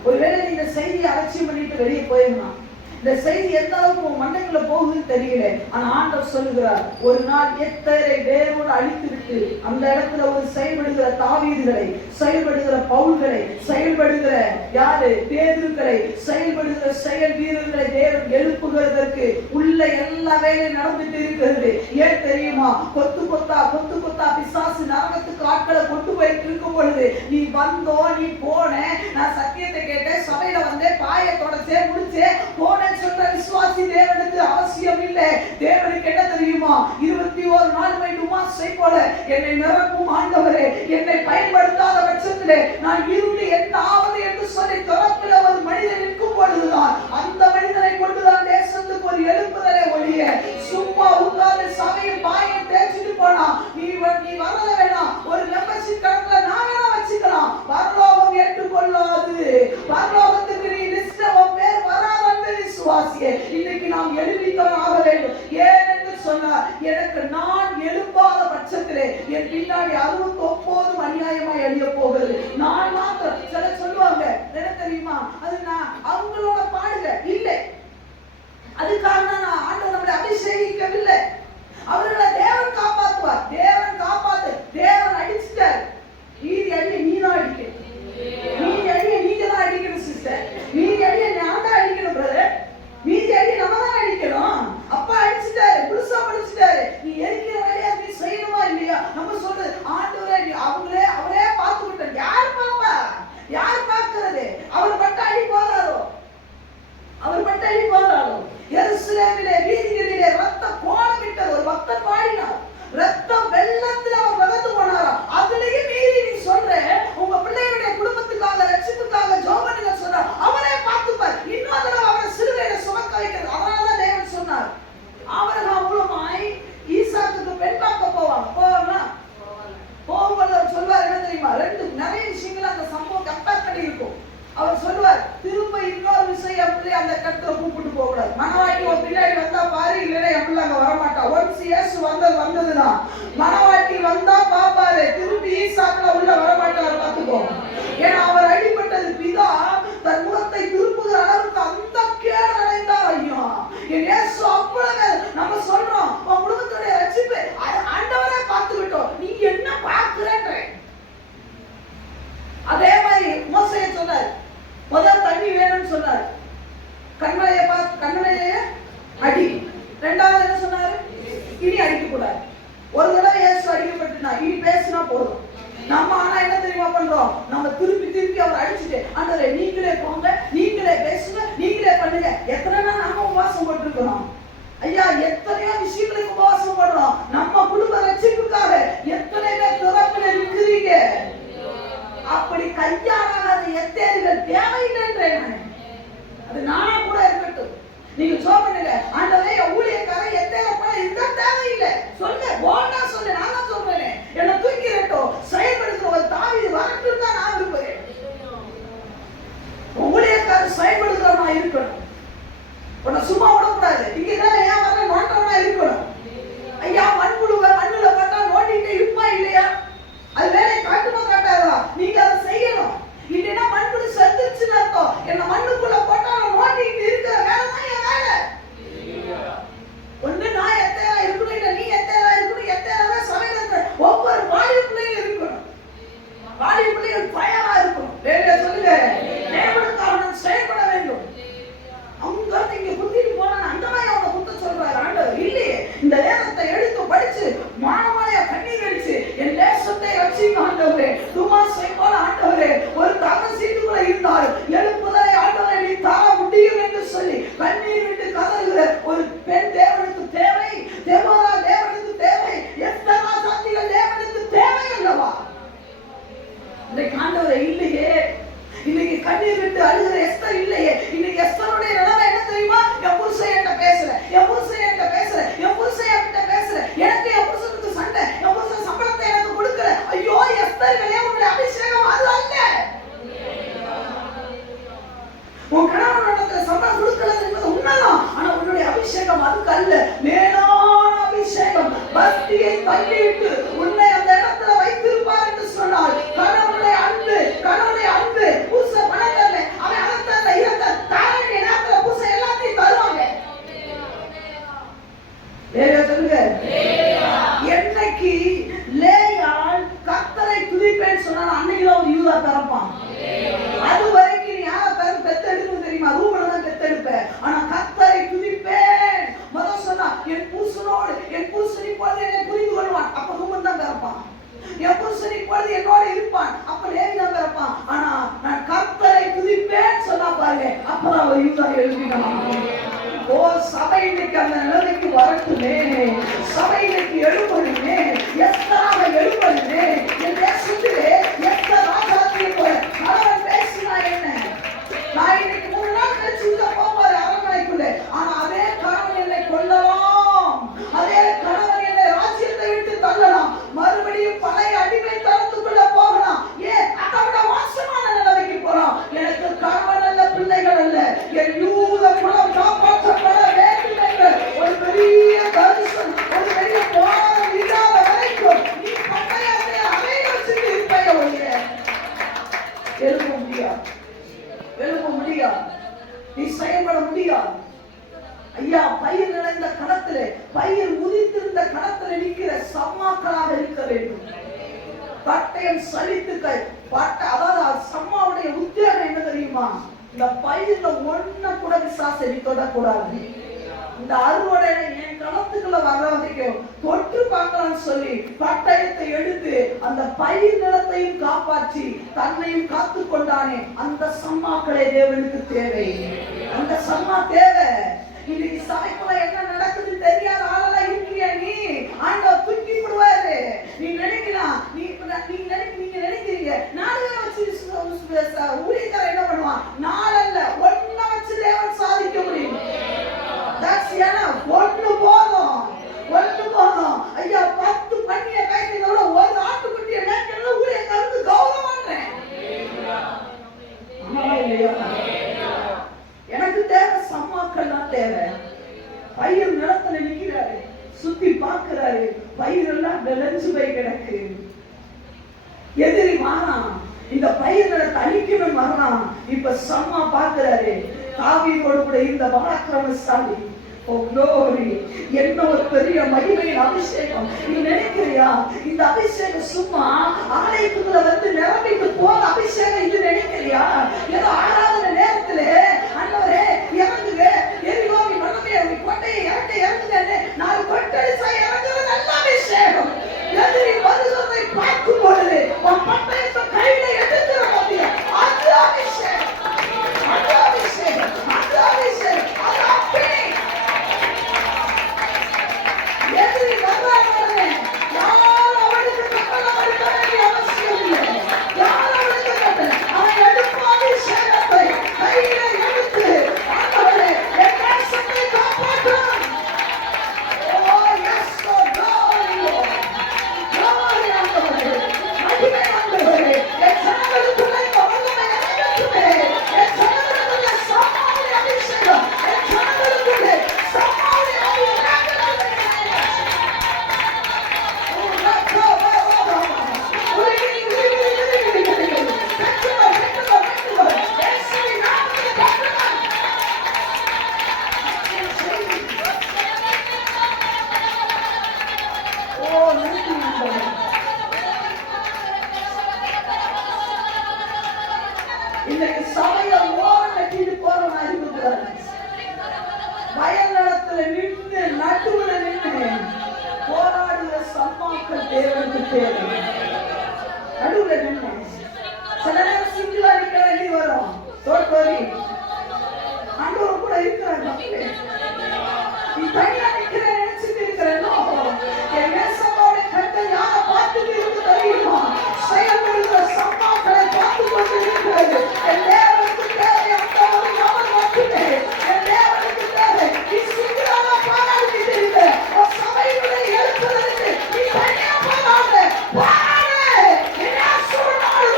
ஒருவேளை இந்த செய்தியை அலட்சியம் பண்ணிட்டு வெளியே போயிடலாம். இந்த செய்தி எந்த அளவுக்கு உன் மண்டைக்குள்ள போகுதுன்னு தெரியல. ஆனா ஆண்டவர் சொல்லுகிறார், ஒரு நாள் எத்தரை வேரோடு அழித்து விட்டு அந்த இடத்துல ஒரு செயல்படுகிற தாவீதுகளை, செயல்படுகிற பவுல்களை, செயல்படுகிற யாரு பேதுருக்களை, செயல்படுகிற செயல் வீரர்களை தேவன் எழுப்புகிறதற்கு உள்ள எல்லா வேலையும் நடந்துட்டு இருக்கிறது. ஏன் தெரியுமா? கொத்து கொத்தா கொத்து கொத்தா பிசாசு நரகத்துக்கு ஆட்களை கொண்டு போயிட்டு இருக்கும் பொழுது நீ வந்தோ, நீ போன, நான் சத்தியத்தை கேட்டேன், சபையில வந்தேன், பாயத்தோட முடிச்சே போன சொல்ற விசுவாசி தேவனுக்கு அவசியம் இல்லை. தேவனுக்கு என்ன தெரியுமா? 21 நாள் உமாசை போல என்னை நிரப்பும் ஆண்டவரே, என்னை பயன்படுத்தாத பட்சத்திலே நான் இருந்து என்ன ஆவது என்று சொல்லி துறப்பில் ஒரு மனிதன் நிற்கும் பொழுதுதான் அந்த மனிதனை கொண்டுதான் தேசத்துக்கு ஒரு எழுப்புதலை ஒழிய சும்மா உட்கார்ந்து சபையில் பாயை தேய்ச்சிட்டு போனா நீ வரல வேணாம். ஒரு மெம்பர்ஷிப் கணக்குல நான் வேணா வச்சுக்கலாம். பரலோகம் ஏற்றுக்கொள்ளாது. பரலோகத்துக்கு நீ லிஸ்ட் பேர் வராத விசுவாசியே, இன்னைக்கு நாம் எழுதித்தான் ஆக வேண்டும். ஏன் என்று சொன்னார், எனக்கு நான் எழுப்பாத பட்சத்திலே என் பின்னாடி 69 அநியாயமாய் எழுத போகிறது. நான் மாத்திரம் சில பிள்ளைய அந்த கட்டத்துல கூப்பிட்டு போக கூடாது. மனவாட்டி ஒரு பின்னாடி வந்தா பாரு, இல்லைன்னா என் பிள்ளை அங்க வரமாட்டா. ஒன்ஸ் இயேசு வந்ததுன்னா மனவாட்டி வந்தா பாப்பாரு, திருப்பி ஈசாக்குல உள்ள வரமாட்டாரு, பாத்துக்கோ. ஏன்னா அவர் அடிபட்டது பிதா தன் முகத்தை திருப்புகிற அளவுக்கு அந்த கேடு அடைந்தார். ஐயா என் இயேசு அவ்வளவு நம்ம சொல்றோம் உன் குடும்பத்துடைய ரட்சிப்பு ஆண்டவரே பார்த்துக்கிட்டோம், நீ என்ன பார்க்கிறேன்ற. அதே மாதிரி மோசேயை சொன்னார், முதல் தண்ணி வேணும்னு சொன்னார், கண்மலையே அடி. ரெண்டாவது என்ன சொன்னாரு, இனி அடிக்க கூடாது. ஒரு தடவை இயேசு அடிக்கப்பட்டுனா இனி பேசினா போதும். நம்ம ஆனா என்ன தெரியுமா பண்றோம், நம்ம திருப்பி அவர் அடிச்சுட்டு ஆண்டவரே நீங்களே போங்க, நீங்களே பேசுங்க, நீங்களே பண்ணுங்க. எத்தனை நாள் நாம உபவாசம் போட்டிருக்கிறோம் ஐயா, எத்தனையோ விஷயங்களுக்கு உபவாசம் பண்றோம். நம்ம குடும்ப ரட்சிப்புக்காக எத்தனை பேர் திறப்பில் இருக்கிறீங்க. அப்படி கையாளாத எத்தேரிகள் தேவையில்லைன்றேன் நான். அது நானா கூட இருக்கட்டும், நீங்க சொல்லுங்க ஆண்டவரே ஊழியக்காரன் எத்தனை பணம் இருந்தா தேவையில்லை சொல்ல, போண்டா சொல்ல, நான் தான் சொல்றேன். என்ன தூக்கிறட்டும், செயல்படுத்துற ஒரு தாவீது வரட்டும் தான் நான் விரும்புகிறேன். ஊழியக்காரன் செயல்படுத்துறவனா இருக்கணும், உன்னை சும்மா விடக்கூடாது. இங்கதான் ஏன் வர நோண்டவனா இருக்கணும். ஐயா மண்ணுல பார்த்தா நோண்டிட்டு இருப்பா இல்லையா, அது வேலையை காட்டுமா காட்டாதா, நீங்க அதை செய்யணும். இல்லைன்னா மண்புழு செத்துச்சுன்னு அர்த்தம். என்ன மண்ணுக்குள்ள போட்டா நோண்டிட்டு இருக்கிற வேலை தான் என் வேலை. ஒண்ணு நான் எத்தேரா இருக்கணும், இல்ல நீ எத்தேரா இருக்கணும். எத்தேராவே சமையல் ஒவ்வொரு வாலிப பிள்ளையும் இருக்கணும், வாலிப பிள்ளைகள் தயாரா இருக்கணும். வேலையை சொல்லுங்க, தேவனுக்காக செயல்பட வேண்டும். அவங்க இங்க குத்திட்டு போனா அந்த மாதிரி அவங்க குத்த சொல்றாரு ஆண்டவர் இல்லையே. இந்த வேதத்தை எடுத்து படிச்சு மானமாலையா கண்ணீர் அடிச்சு என் தேசத்தை ரட்சிங்க ஆண்டவரே, துமாசை போல ஆண்டவரே, ஒரு தக சீட்டுக்குள்ள இருந்தாலும் எழுப்புதலை ஆண்டவரை நீ தர முடியும் என்று சொல்லி கண்ணீர் விட்டு கதறுகிற ஒரு பெண் தேவனுக்கு தேவை, தேவரா தேவனுக்கு தேவை, எத்தனா சாத்திகள் தேவனுக்கு தேவை அல்லவா. இன்றைக்கு ஆண்டவரை இல்லையே, இன்னைக்கு கண்ணீர் விட்டு அழுகிற எஸ்தர் இல்லையே. இன்னைக்கு எஸ்தருடைய நிலைமை என்ன தெரியுமா, என் புருஷன் என்கிட்ட பேசல, என் புருஷன் என்கிட்ட பேசல, என் புருஷன் என்கிட்ட பேசல, எனக்கு என் புருஷனுக்கு சண்டை, என் புருஷன் சம்பளத்தை எனக்கு கொடுக்கல. ஐயோ எஸ்தர்களே, உன்னுடைய அபிஷேகம் அது அல்ல. உன் கணவன் சம்பளம் கொடுக்கல என்பது உண்மைதான், ஆனா உன்னுடைய அபிஷேகம் அதுக்கு அல்ல. மேலான அபிஷேகம் பக்தியை தள்ளிவிட்டு உன்னை அந்த இடத்துல வைத்திருப்பார் என்று சொன்னால் கணவனுடைய அன்பு, கணவனுடைய அன்பு. புருஷ பணம் தரல, அவன் அதை தரல, இதை தாரண்டிய நேரத்துல புருஷ எல்லாத்தையும் தருவாங்க. வேற சொல்லுங்க, என்னைக்கு லேயாள் கர்த்தரை துதிப்பேன்னு சொன்னா அன்னைக்குதான் ஒரு யூதா பிறப்பான். அது வரைக்கும் நீ யாரை பெத்தெடுக்கணும் தெரியுமா, ரூபனை தான் பெத்தெடுப்ப. ஆனா கர்த்தரை துதிப்பேன் முதல் சொன்னா என் புருஷனோடு, என் புருஷன் இப்பொழுது என்னை புரிந்து கொள்வான், அப்ப ரூபன் தான் பிறப்பான். என் புருஷன் இப்பொழுது என்னோட இருப்பான், அப்ப லேவி தான் பிறப்பான். ஆனா நான் கர்த்தரை துதிப்பேன் சொன்னா பாருங்க, அப்பதான் ஒரு யூதா எழுதினான். ஓ சபை இன்னைக்கு அந்த நிலைமைக்கு வரட்டுமே, சபை இன்னைக்கு எழுப்பணுமே, எஸ்தராக எழுப்பணுமே. என் தேசத்திலே எஸ்தர் ராஜாத்தியை போல கணவன் பேசினா என்ன, நான் இன்னைக்கு 3 நாள் கழிச்சு உள்ள போவாரு அரண்மனைக்குள்ளே. ஆனா அதே கணவன் என்னை கொல்லலாம், அதே கணவன் என்னை ராஜ்யத்தை விட்டு தள்ளலாம், மறுபடியும் பழைய அடிமை தளத்துக்குள்ள போகலாம். ஏன் அதை விட மோசமான நிலைமைக்கு போறோம். எனக்கு கணவன் அல்ல, பிள்ளைகள் அல்ல, என் யூத குலம் காப்பாற்றப்பட வேண்டும் என்ற ஒரு பெரிய தரிசனம், ஒரு பெரிய போராட்டம் இல்லாத வரைக்கும் நீ பட்டையத்தை அறை வச்சுட்டு இருப்பைய ஒழிய எழுப்ப முடியாது, எழுப்ப முடியாது, நீ செயல்பட முடியாது. ஐயா பயிர் நிறைந்த களத்திலே, பயிர் உதித்திருந்த களத்திலே நிற்கிற சம்மாக்களாக இருக்க வேண்டும். பட்டயம் சலித்துக்கள் அதாவது சம்மாவுடைய உத்தியோகம் என்ன தெரியுமா, இந்த பயிர்ல ஒண்ணு கூட விசாசரி தொடக்கூடாது. இந்த அறுவடை என் களத்துக்குள்ள வர்ற வரைக்கும் தொற்று பார்க்கலாம்னு சொல்லி பட்டயத்தை எடுத்து அந்த பயிர் நிலத்தையும் காப்பாற்றி தன்னையும் காத்து கொண்டானே, அந்த சம்மாக்களே தேவனுக்கு தேவை. அந்த சம்மா தேவை. இன்னைக்கு சபைக்குள்ள என்ன நடக்குது தெரியாத ஆளெல்லாம் இருக்கியா நீ, ஆண்டவர் தூக்கி விடுவாரு. நீ நினைக்கலாம், நீங்க நினைக்கிறீங்க நாலு வச்சு ஊழியக்காரர் என்ன பண்ணுவான், நாளல்ல ஒன்ன வச்சு தேவன் சாதிக்க முடியும். ஒண்ணு போதும், ஒண்ணு போதும். ஐயா 10 பண்ணிய கைகளோட ஒரு ஆட்டுக்குட்டிய மேய்க்கிறது ஊழியக்காரருக்கு கௌரவம்ன்றேன். எனக்கு தேவை. பயிர் நிலத்துல நிக்கிறாரு, சுத்தி பார்க்கிறாரு, பயிர் எல்லாம் விளைஞ்சு போய் கிடக்கு. எதிரி வாரான், இந்த பயிர் நிலத்தை அழிக்கணும் வரான். இப்ப சம்மா பார்க்கிறாரு, தாவீதோடு கூட இந்த பராக்கிரமசாலி, ஓ glory, என்ன ஒரு பெரிய மகிமையின் அபிஷேகம். நீ நினைக்கிறியா இந்த அபிஷேகம் சும்மா ஆலயத்துக்குள்ள வந்து நிரம்பிட்டு போற அபிஷேகம் இது நினைக்கிறியா? ஏதோ ஆராதனை நேரத்திலே ஆண்டவரே இறங்குங்க, எரிகோவி மனமே கோட்டையை இறங்குங்க, நான் கொட்டடிச்சா இறங்குறது நல்ல அபிஷேகம். எதிரி வருவதை பார்க்கும் பொழுது உன் பட்டயத்தை கையில எடுக்கிற போது அது அபிஷேகம், அது அபிஷேகம், அது அபிஷேகம், அது அப்படி. எதிரி வர்றாங்க, யாரும் அவனுக்கு கட்டளை எடுக்க வேண்டிய அவசியம் இல்லை. யாரும் அவனுக்கு கட்டளை, அவன் எடுக்கும் அபிஷேகத்தை கையில எடுத்து ஆண்டவரே என் தேசத்தை காப்பாற்றும். ஓ S Lord, glory Lord, glory ஆண்டவரே, மகிமை ஆண்டவரே, என் ஜனங்களுக்குள்ளே வல்லமை இறங்கட்டுமே, என் ஜனங்களுக்குள்ளே சமாதான அபிஷேகம், என் ஜனங்களுக்குள்ளே சமாதான அபிஷேகம். இன்னைக்கு சபையை ஓரம் கட்டிட்டு போறவன் அறிவுக்கூடாது. வயல் நிலத்துல நின்று நடுவுல நின்று போராடுகிற சம்மாக்கள் தேவனுக்கு தேவை. நடுவுல நின்று சில நேரம் சிங்கிளா இருக்கிற வேண்டி வரும். தோட்டோரி ஆண்டவர் கூட இருக்கிறாங்க. நீ தனியா நிக்கிற நினைச்சிட்டு இருக்கிறேனோ, என் நேசத்தோட கட்டை யாரை பார்த்துட்டு இருக்கு தெரியுமா? செயல்படுகிற சம்மாக்களை பார்த்து கொண்டு இருக்கிறது. என் தேவனுக்கு தேவை அந்த ஒரு நபர் மட்டுமே. என் தேவனுக்கு தேவை நீ சிங்கிளாக போராடிட்டு இருக்க. உன் சபையுடைய எழுப்புதலுக்கு நீ தனியா போராட போராடு. என்ன சொல்றாரு?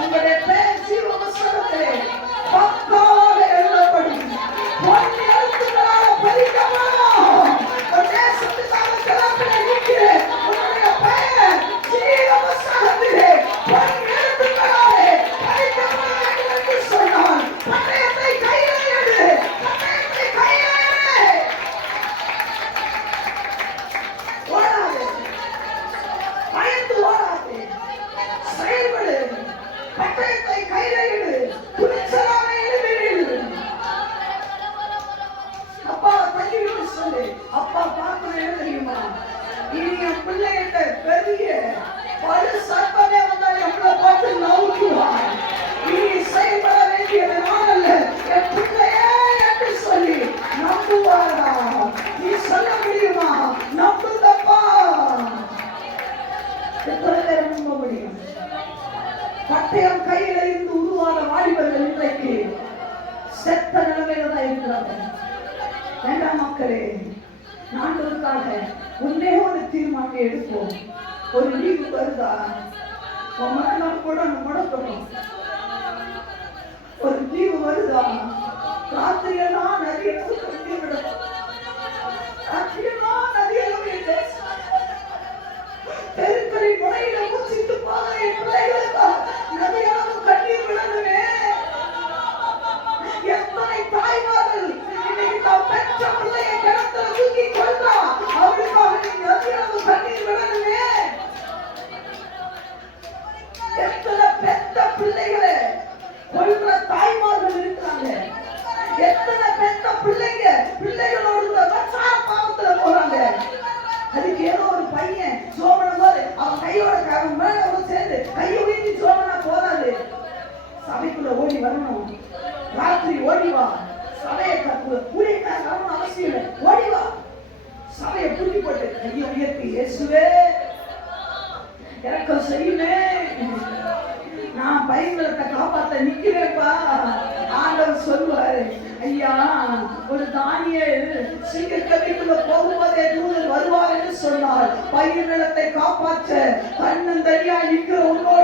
உங்களுடைய பெயர் ஜீவபுஸ்தகத்திலே பக்காவாக எழுதப்படும். பொன் எழுத்துக்களால் பதிக்கப்படும். உன் தேசத்துக்காக கிளம்பின இருக்கிற உன்னுடைய பெயர் ஜீவபுஸ்தகத்திலே பொன் எழுத்துக்களாலே பதிக்கப்பட வேண்டும் என்று சொன்னான். பட்டயத்தை கையில எடு, பட்டயத்தை கையில எடு. ஓடாதே, பயந்து ஓடாதே, செயல்படு. பட்டயத்தை கையில எடு, துணிச்சலாக எழுந்திரு. அப்பா தள்ளி விட்டு சொல்லு, அப்பா பார்க்கணும் என்ன தெரியுமா? இனி என் பிள்ளைகிட்ட பெரிய பழு சர்ப்பமே வந்தா எவ்வளவு பார்த்து நவுக்குவான். இனி செயல்பட வேண்டியது நான் அல்ல, என் பிள்ளையே என்று சொல்லி நம்புவாரா? நீ சொல்ல முடியுமா? நம்புதப்பா. எத்தனை பேர் நம்ப முடியும்? பட்டயம் கையில இருந்து உருவான வாலிபர்கள் இன்றைக்கு செத்த நிலைமையில தான் இருக்கிறாங்க. வேண்டாம் மக்களே, நான்களுக்காக ஒன்னே ஒரு தீர்மானம் எடுப்போம். ஒரு லீவு வருதா, மரணம் கூட முடக்கணும். ஒரு லீவு வருதா, ராத்திரியெல்லாம் நதியெல்லாம் கொண்டு விடணும். ராத்திரியெல்லாம் நதியெல்லாம் தெருக்களின் முறையில மூச்சிட்டு போக என் பிள்ளைகளுக்காக நதியளவு கண்ணீர் விடணுமே. எத்தனை தாய்மார்கள் இன்னைக்கு தான் பெற்ற பிள்ளையை கிணத்துல தூக்கி கொள்றா, அவளுக்காக நீ நதியளவு கண்ணீர் விடணுமே. எத்தனை பெற்ற பிள்ளைகளை கொள்ற தாய்மார்கள் இருக்கிறாங்க. எத்தனை பெற்ற பிள்ளைகளோடு வச்சார பாவத்துல போறாங்க. அதுக்கு ஏதோ ஒரு பையன் சோமனம் போது அவன் கையோட மேல சேர்ந்து கையை வீழ்த்தி சோமனா போதாது. சபைக்குள்ள ஓடி வரணும், ராத்திரி ஓடி வா. சபையை ஊழியக்கார வரணும் அவசியம் இல்லை, ஓடி வா. சபையை தூக்கி போட்டு கையை உயர்த்தி, இயேசுவே இரக்கம் செய்யுமே, நான் பயிர் நிலத்தை காப்பாத்த நிக்கிறேன்ப்பா. ஆண்டவர் சொல்லுவாரு, ஐயா ஒரு தானியேல் சிங்கக்கவிக்குள்ள போகும்போதே தூதன் வருவார் என்று சொன்னார். பயிர் நிலத்தை காப்பாற்ற தன்னந்தனியா நிற்கிற உன்னோடு